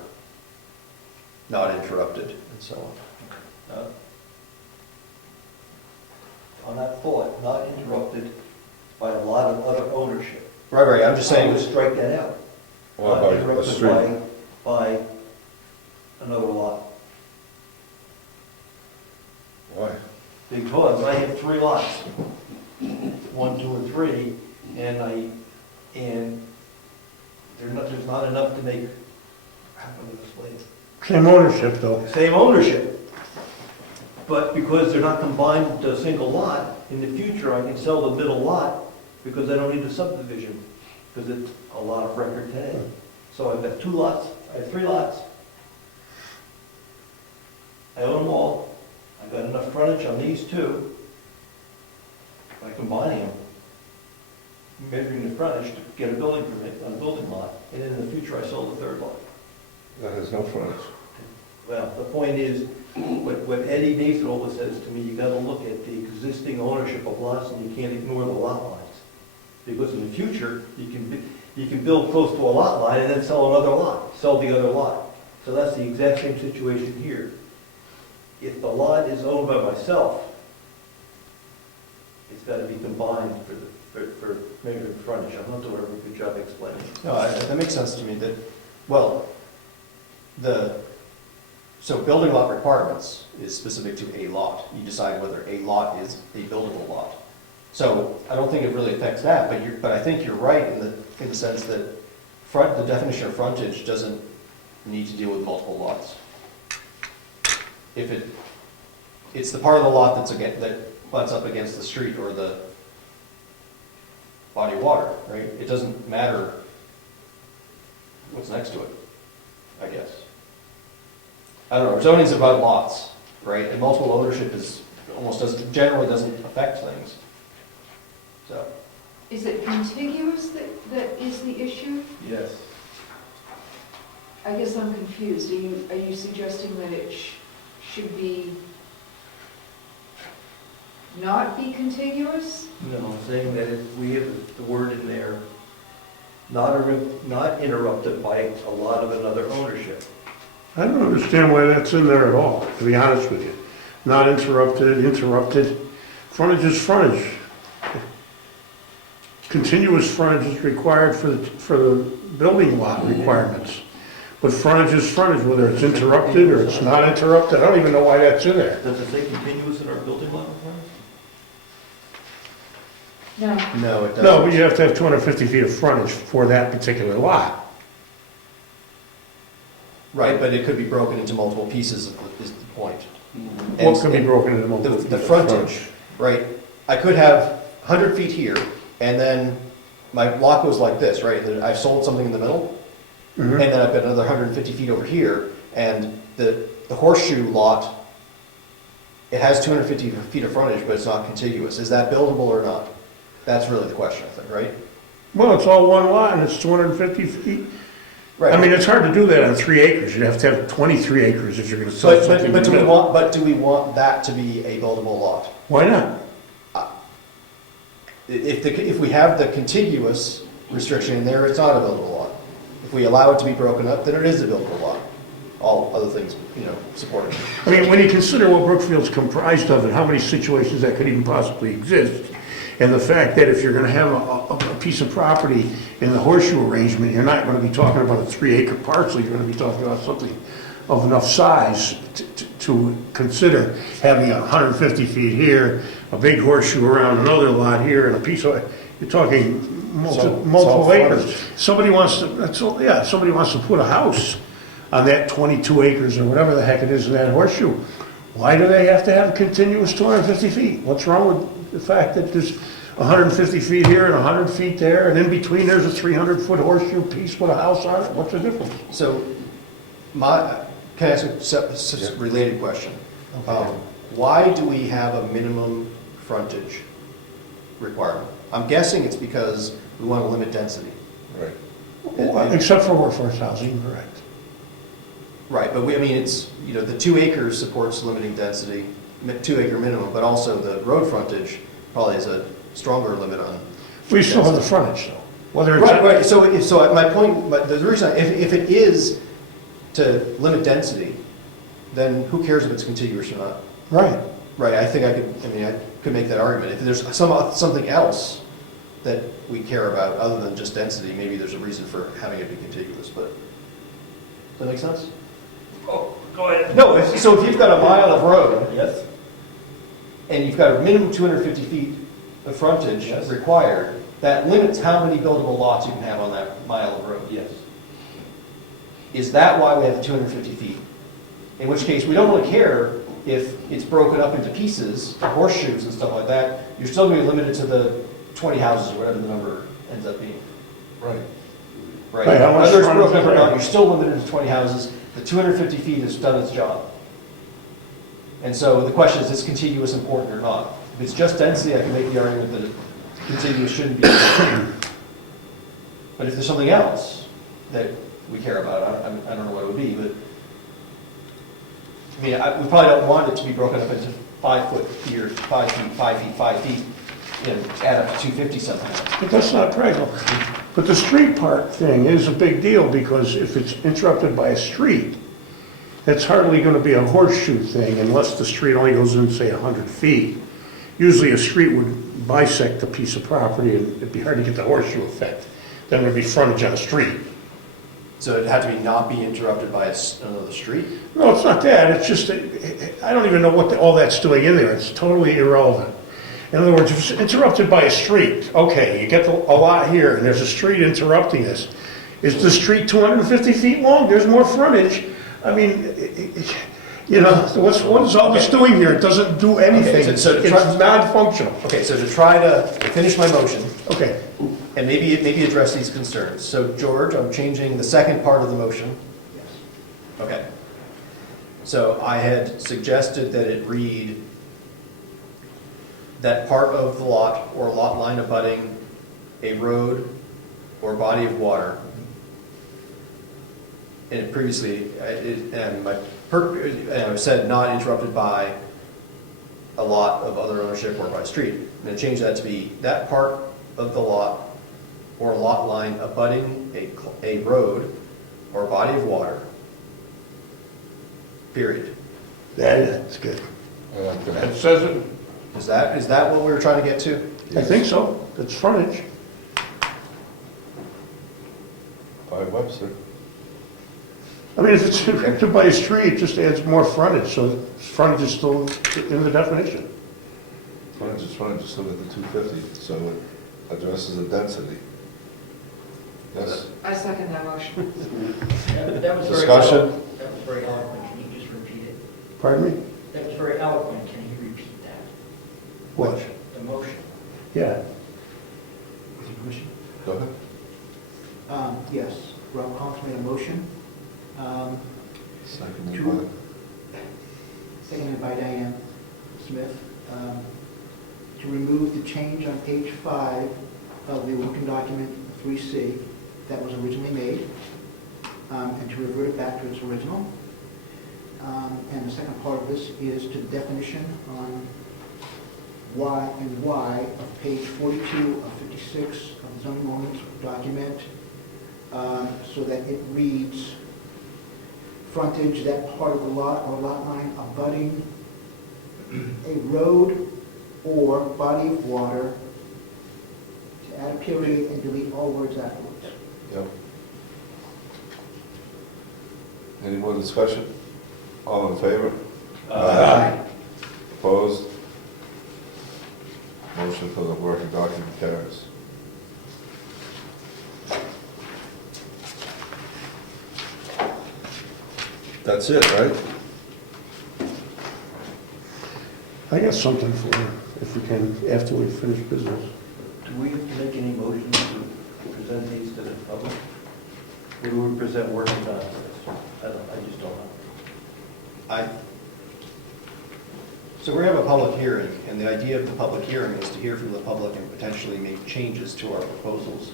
not interrupted, and so on. On that thought, not interrupted by a lot of other ownership. Right, I'm just I saying, would strike that out. Or Not by a interrupted street. by another lot. Why? Because I have 3 lots, 1, 2, and 3, and there's not enough to make, how can I explain it? Same ownership, though. Same ownership. But because they're not combined into a single lot, in the future, I can sell the middle lot because I don't need a subdivision, because it's a lot of record today. So I've got 2 lots, I have 3 lots. I own them all. I've got enough frontage on these 2 by combining them, measuring the frontage to get a building permit on a building lot. And then in the future, I sell the 3rd lot. That has no frontage. Well, the point is, what Eddie Nathan always says to me, you gotta look at the existing ownership of lots and you can't ignore the lot lines. Because in the future, you can build close to a lot line and then sell another lot, sell the other lot. So that's the exact same situation here. If the lot is owned by myself, it's gotta be combined for measuring frontage. I'm not doing a very good job explaining it. no, that makes sense to me that, well, so building lot requirements is specific to a lot. You decide whether a lot is a buildable lot. So I don't think it really affects that, but I think you're right in the sense that the definition of frontage doesn't need to deal with multiple lots. If it's the part of the lot that butts up against the street or the body of water, right? It doesn't matter what's next to it, I guess. I don't know, zoning's about lots, right? And multiple ownership generally doesn't affect things. So, Is it contiguous that is the issue? Yes. I guess I'm confused. Are you suggesting that it should be, not be contiguous? No, I'm saying that we have the word in there, not interrupted by a lot of another ownership. I don't understand why that's in there at all, to be honest with you. Not interrupted. Frontage is frontage. Continuous frontage is required for the building lot requirements. But frontage is frontage, whether it's interrupted or it's not interrupted. I don't even know why that's in there. Does it say continuous in our building lot requirements? No. no, it doesn't. No, but you have to have 250 feet of frontage for that particular lot. Right, but it could be broken into multiple pieces is the point. What can be broken into multiple? The frontage, right? I could have 100 feet here, and then my lot goes like this, right? And then I've sold something in the middle, and Mhm. then I've got another 150 feet over here, and the horseshoe lot, it has 250 feet of frontage, but it's not contiguous. Is that buildable or not? That's really the question, I think, right? Well, it's all one lot and it's 250 feet. Right. I mean, it's hard to do that on 3 acres. You'd have to have 23 acres if you're gonna sell something. But in do the we middle. do we want that to be a buildable lot? Why not? If we have the contiguous restriction in there, it's not a buildable lot. If we allow it to be broken up, then it is a buildable lot. All other things, supported. I mean, when you consider what Brookfield's comprised of and how many situations that could even possibly exist, and the fact that if you're gonna have a piece of property in the horseshoe arrangement, you're not gonna be talking about a 3-acre parcel, you're gonna be talking about something of enough size to consider having 150 feet here, a big horseshoe around another lot here, and a piece of, you're talking multiple acres. Somebody wants to, somebody wants to put a house on that 22 acres or whatever the heck it is in that horseshoe. Why do they have to have continuous 250 feet? What's wrong with the fact that there's 150 feet here and 100 feet there, and in between there's a 300-foot horseshoe piece with a house on it? What's the difference? So, can I ask a related question? Why do we have a minimum frontage requirement? I'm guessing it's because we want to limit density. Right. Except for workforce housing, correct. Right, but it's, the 2 acres supports limiting density, 2-acre minimum, but also the road frontage probably has a stronger limit on. We still have the frontage though. Whether it's. Right, so my point, but the reason, if it is to limit density, then who cares if it's contiguous or not? Right. Right, I think I could make that argument. If there's something else that we care about other than just density, maybe there's a reason for having it be contiguous, but, does that make sense? Oh, go ahead. No, so if you've got a mile of road, Yes? and you've got a minimum 250 feet of frontage Yes. required, that limits how many buildable lots you can have on that mile of road. Yes. Is that why we have the 250 feet? In which case, we don't really care if it's broken up into pieces, horseshoes and stuff like that. You're still going to be limited to the 20 houses or whatever the number ends up being. Right. Right? Right, how much Whether it's frontage broken up or is not, there? you're still limited to 20 houses. The 250 feet has done its job. And so the question is contiguous important or not? If it's just density, I can make the argument that contiguous shouldn't be. But if there's something else that we care about, I don't know what it would be, but we probably don't want it to be broken up into 5 foot here, 5 feet, 5 feet, 5 feet, add up to 250 somehow. But that's not practical. But the street part thing is a big deal because if it's interrupted by a street, it's hardly going to be a horseshoe thing unless the street only goes in, say, 100 feet. Usually a street would bisect a piece of property and it'd be hard to get the horseshoe effect. Then there'd be frontage on a street. So it'd have to be not be interrupted by another street? No, it's not that. It's just, that I don't even know what all that's doing in there. It's totally irrelevant. In other words, if it's interrupted by a street, okay, you get a lot here and there's a street interrupting this. Is the street 250 feet long? There's more frontage. I mean, what is all this doing here? It doesn't do anything. Okay, so It's non-functional. Okay, so to try to finish my motion, Okay. and maybe address these concerns. So George, I'm changing the second part of the motion. Yes. Okay. So I had suggested that it read that part of the lot or lot line abutting a road or body of water. And previously, I said not interrupted by a lot of other ownership or by a street. I'm going to change that to be that part of the lot or lot line abutting a road or body of water, period. That's good. I like that. It says it. Is that what we were trying to get to? I think so. It's frontage. By Webster. I mean, if it's interrupted by a street, it just adds more frontage, so frontage is still in the definition. Frontage is frontage, just look at the 250, so it addresses the density. Yes? I second that motion. That was very Discussion? That was very eloquent. Can you just repeat it? Pardon me? That was very eloquent, can he repeat that? What? The motion. Yeah. Is it permission? Go ahead. Yes, Rob Collins made a motion, Seconded Two. seconded by Dianne Smith, to remove the change on page 5 of the working document 3C that was originally made, and to revert it back to its original. And the second part of this is to the definition on why of page 42 of 56 of the zoning ordinance document, so that it reads, frontage, that part of the lot or lot line abutting a road or body of water, to add a period and delete all words afterwards. Yep. Any more discussion? All in favor? Opposed? Motion for the working document carries. That's it, right? I got something for you, if we can, after we finish business. Do we have to make any motions to present these to the public? Or do we present working documents? I just don't know. So we're gonna have a public hearing, and the idea of the public hearing is to hear from the public and potentially make changes to our proposals.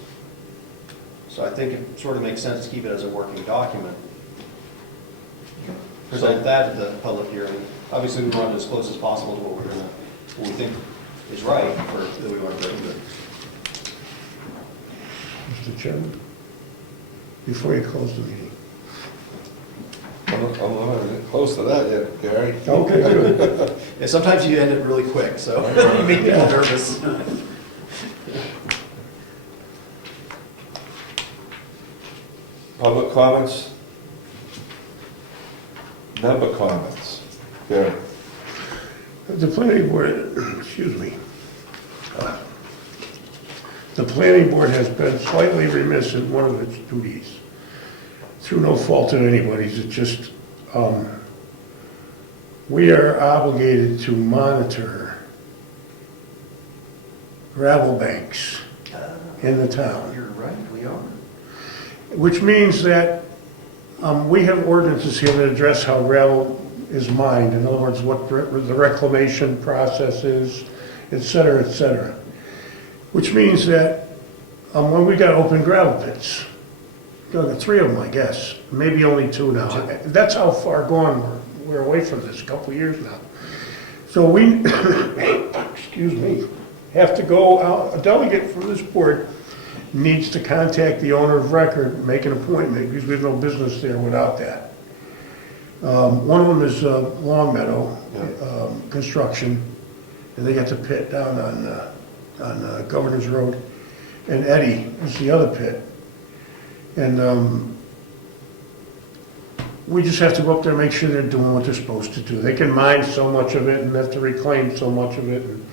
So I think it sort of makes sense to keep it as a working document. Present that at the public hearing. Obviously, we want it as close as possible to what we think is right for, that we want to bring to it. Mr. Chairman, before you close the meeting. I'm not close to that yet, Gary. Okay, good. Yeah, sometimes you end it really quick, so you make people nervous. Public comments? Member comments? Gary? The planning board, excuse me. The planning board has been slightly remiss in one of its duties. Through no fault of anybody's, it's just, we are obligated to monitor gravel banks in the town. You're right, we are. Which means that we have ordinances here that address how gravel is mined. In other words, what the reclamation process is, et cetera, et cetera. Which means that when we got open gravel pits, got 3 of them, I guess, maybe only 2 now. That's how far gone we're away from this, a couple of years now. So we, excuse me, have to go out, a delegate from this board needs to contact the owner of record, make an appointment, because we have no business there without that. One of them is Long Meadow Construction, and they got the pit down on Governor's Road, and Eddie is the other pit. And we just have to go up there and make sure they're doing what they're supposed to do. They can mine so much of it and have to reclaim so much of it. And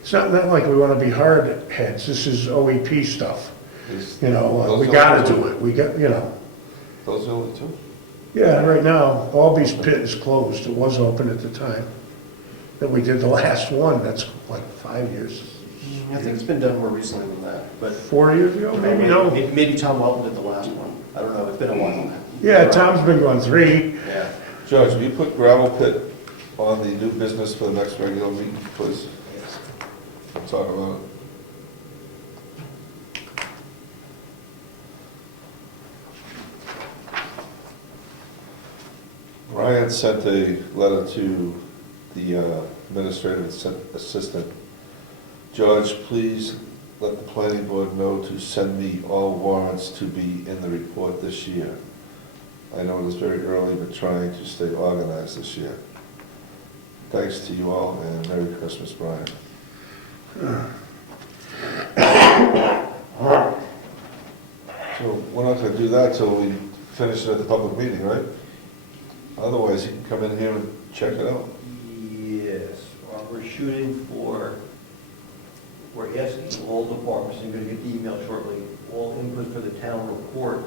it's not like we want to be hard heads. This is OEP stuff. You know, we got to do it. We got, you know. Those are the only 2? Yeah, right now, Albie's pit is closed. It was open at the time that we did the last one. That's like 5 years. I think it's been done more recently than that, but. 4 years ago, maybe, no? Maybe Tom Welton did the last one. I don't know, it's been a while now. Yeah, Tom's been going 3. Yeah. George, will you put gravel pit on the new business for the next regular meeting, please? We'll talk about it. Ryan sent a letter to the administrative assistant. George, please let the planning board know to send me all warrants to be in the report this year. I know it is very early, but trying to stay organized this year. Thanks to you all, and Merry Christmas, Brian. So we're not gonna do that till we finish it at the public meeting, right? Otherwise, you can come in here and check it out. Yes, we're shooting for, we're asking all departments, and you're gonna get the email shortly, all input for the town report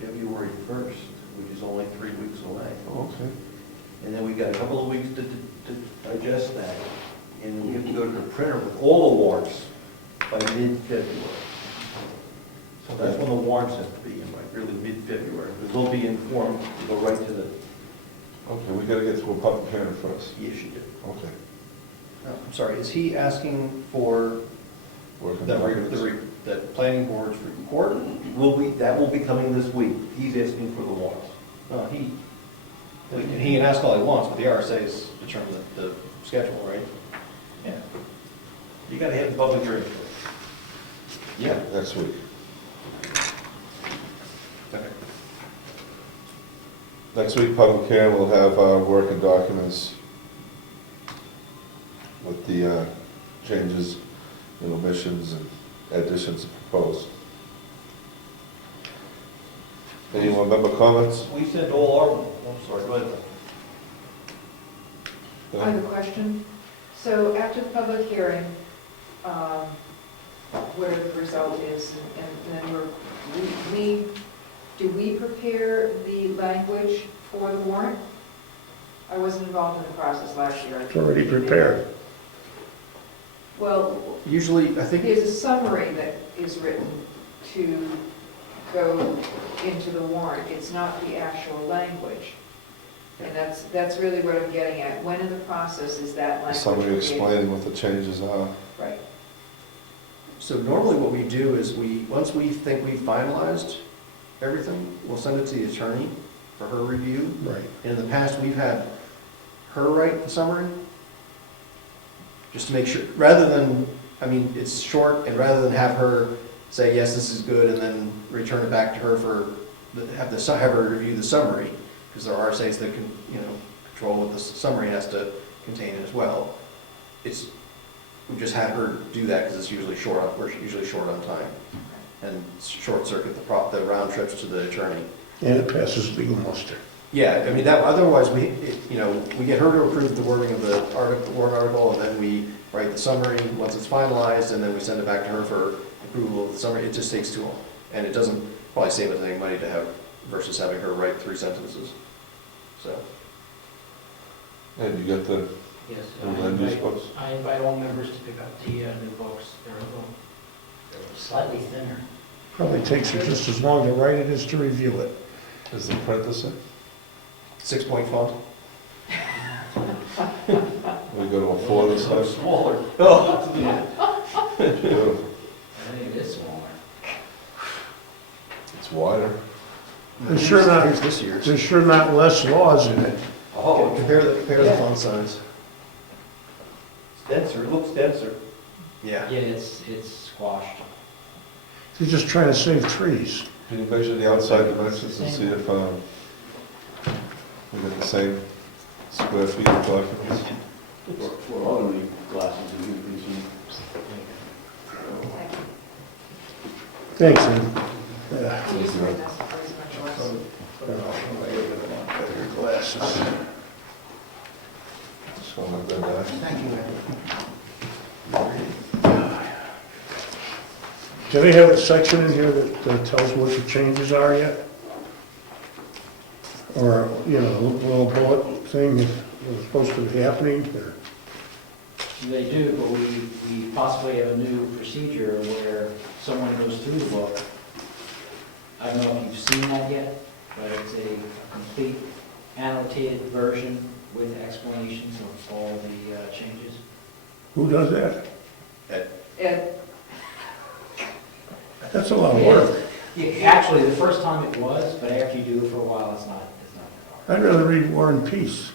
February 1st, which is only 3 weeks away. Okay. and then we got a couple of weeks to digest that, and we have to go to the printer with all the warrants by mid-February. So that's when the warrants have to be in, like, really mid-February, because they'll be informed to go right to the, Okay, we gotta get through a public hearing first. yes, you did. Okay. I'm sorry, is he asking for Working that documents. that planning board's report? That will be coming this week. He's asking for the warrants. He can ask all he wants, but the RSA is determined the schedule, right? Yeah. You gotta have the public hearing first. Yeah. Next week. Okay. Next week, public hearing, we'll have working documents with the changes and omissions and additions proposed. Anyone member comments? We sent all our, I'm sorry, go ahead. I have a question. So after the public hearing, whatever the result is, and then do we prepare the language for the warrant? I wasn't involved in the process last year. It's already prepared. Well, Usually, I think, there's a summary that is written to go into the warrant. It's not the actual language. And that's really what I'm getting at. When in the process is that language Somebody created? explaining what the changes are. Right. so normally what we do is once we think we've finalized everything, we'll send it to the attorney for her review. Right. And in the past, we've had her write the summary, just to make sure, rather than, I mean, it's short, and rather than have her say, yes, this is good, and then return it back to her have her review the summary, because there are RSAs that can, control what the summary has to contain as well. We just had her do that, because we're usually short on time, and short circuit the round trips to the attorney. And it passes legal muster. Yeah, I mean, otherwise, we get her to approve the wording of the warrant article, and then we write the summary once it's finalized, and then we send it back to her for approval of the summary. It just takes too long. And it doesn't probably save us any money to have, versus having her write 3 sentences. So, And you got the Yes, land use books? I invite all members to pick up the new books. They're slightly thinner. Probably takes her just as long to write it as to review it. Is the print the same? 6-point font. We go to a 4 this time? Smaller. Beautiful. I think it is smaller. It's wider. There's sure not, Here's this year's. there's sure not less laws in it. Oh, Compare the font size. it's denser, it looks denser. Yeah. Yeah, it's squashed. They're just trying to save trees. Can you measure the outside dimensions and see if we get the same square feet of documents? For all of the glasses, you can see. Thanks, Ed. Can you explain this, or is it much less? Your glasses. So I've done that. Thank you, Ed. Do they have a section in here that tells what the changes are yet? Or, a little bullet thing is supposed to be happening, or? They do, but we possibly have a new procedure where someone goes through the book. I don't know if you've seen that yet, but it's a complete annotated version with explanations of all the changes. Who does that? Ed, That's a lot of work. Actually, the first time it was, but after you do it for a while, it's not that hard. I'd rather read War and Peace.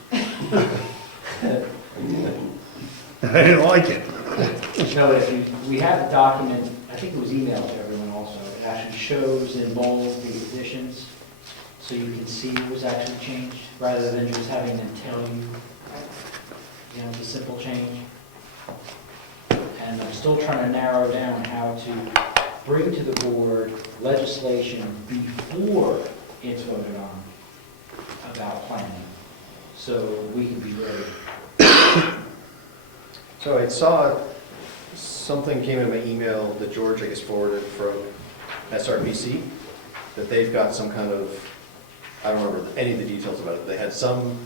I didn't like it. No, we have the document, I think it was emailed to everyone also. It actually shows in bold the additions, so you can see what was actually changed, rather than just having them tell you, the simple change. And I'm still trying to narrow down how to bring to the board legislation before it's voted on about planning, so we can be ready. So I saw something came in my email that George, I guess, forwarded from SRPC, that they've got some kind of, I don't remember any of the details about it. They had some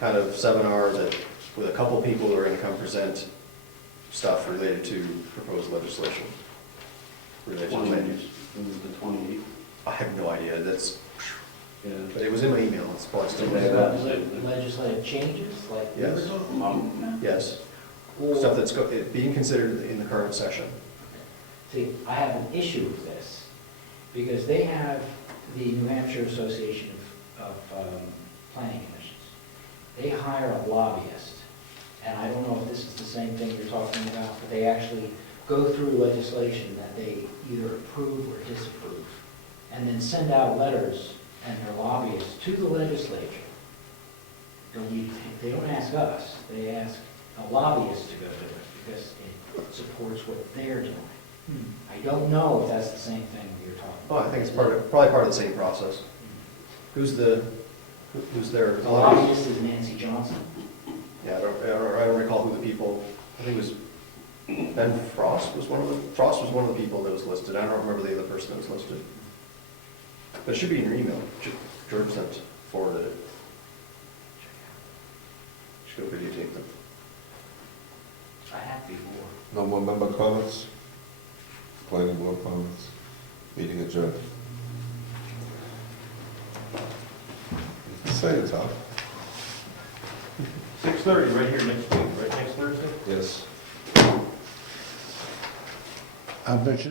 kind of seminar that, with a couple people who are gonna come present stuff related to proposed legislation. Related to land use. The 28th. I have no idea, that's, Yeah. but it was in my email, it's probably still Yeah. there. Legislative changes, like we were Yes. talking about? Yes, Or- stuff that's being considered in the current session. See, I have an issue with this, because they have the New Hampshire Association of Planning Commissions. They hire a lobbyist, and I don't know if this is the same thing you're talking about, but they actually go through legislation that they either approve or disapprove, and then send out letters and their lobbyists to the legislature. They don't ask us, they ask a lobbyist to go do it, because it supports what they're doing. I don't know if that's the same thing you're talking Oh, about. I think it's probably part of the same process. Who's their? The lobbyist is Nancy Johnson. Yeah, I don't recall who the people, I think it was Ben Frost was one of the people that was listed. I don't remember the other person that was listed. But it should be in your email. George forwarded it. Should go videotape them. I have before. No more member comments? Planning board comments? Meeting adjourned. You can say it, Tom. 6:30, right here next week, right next Thursday? Yes. I bet you.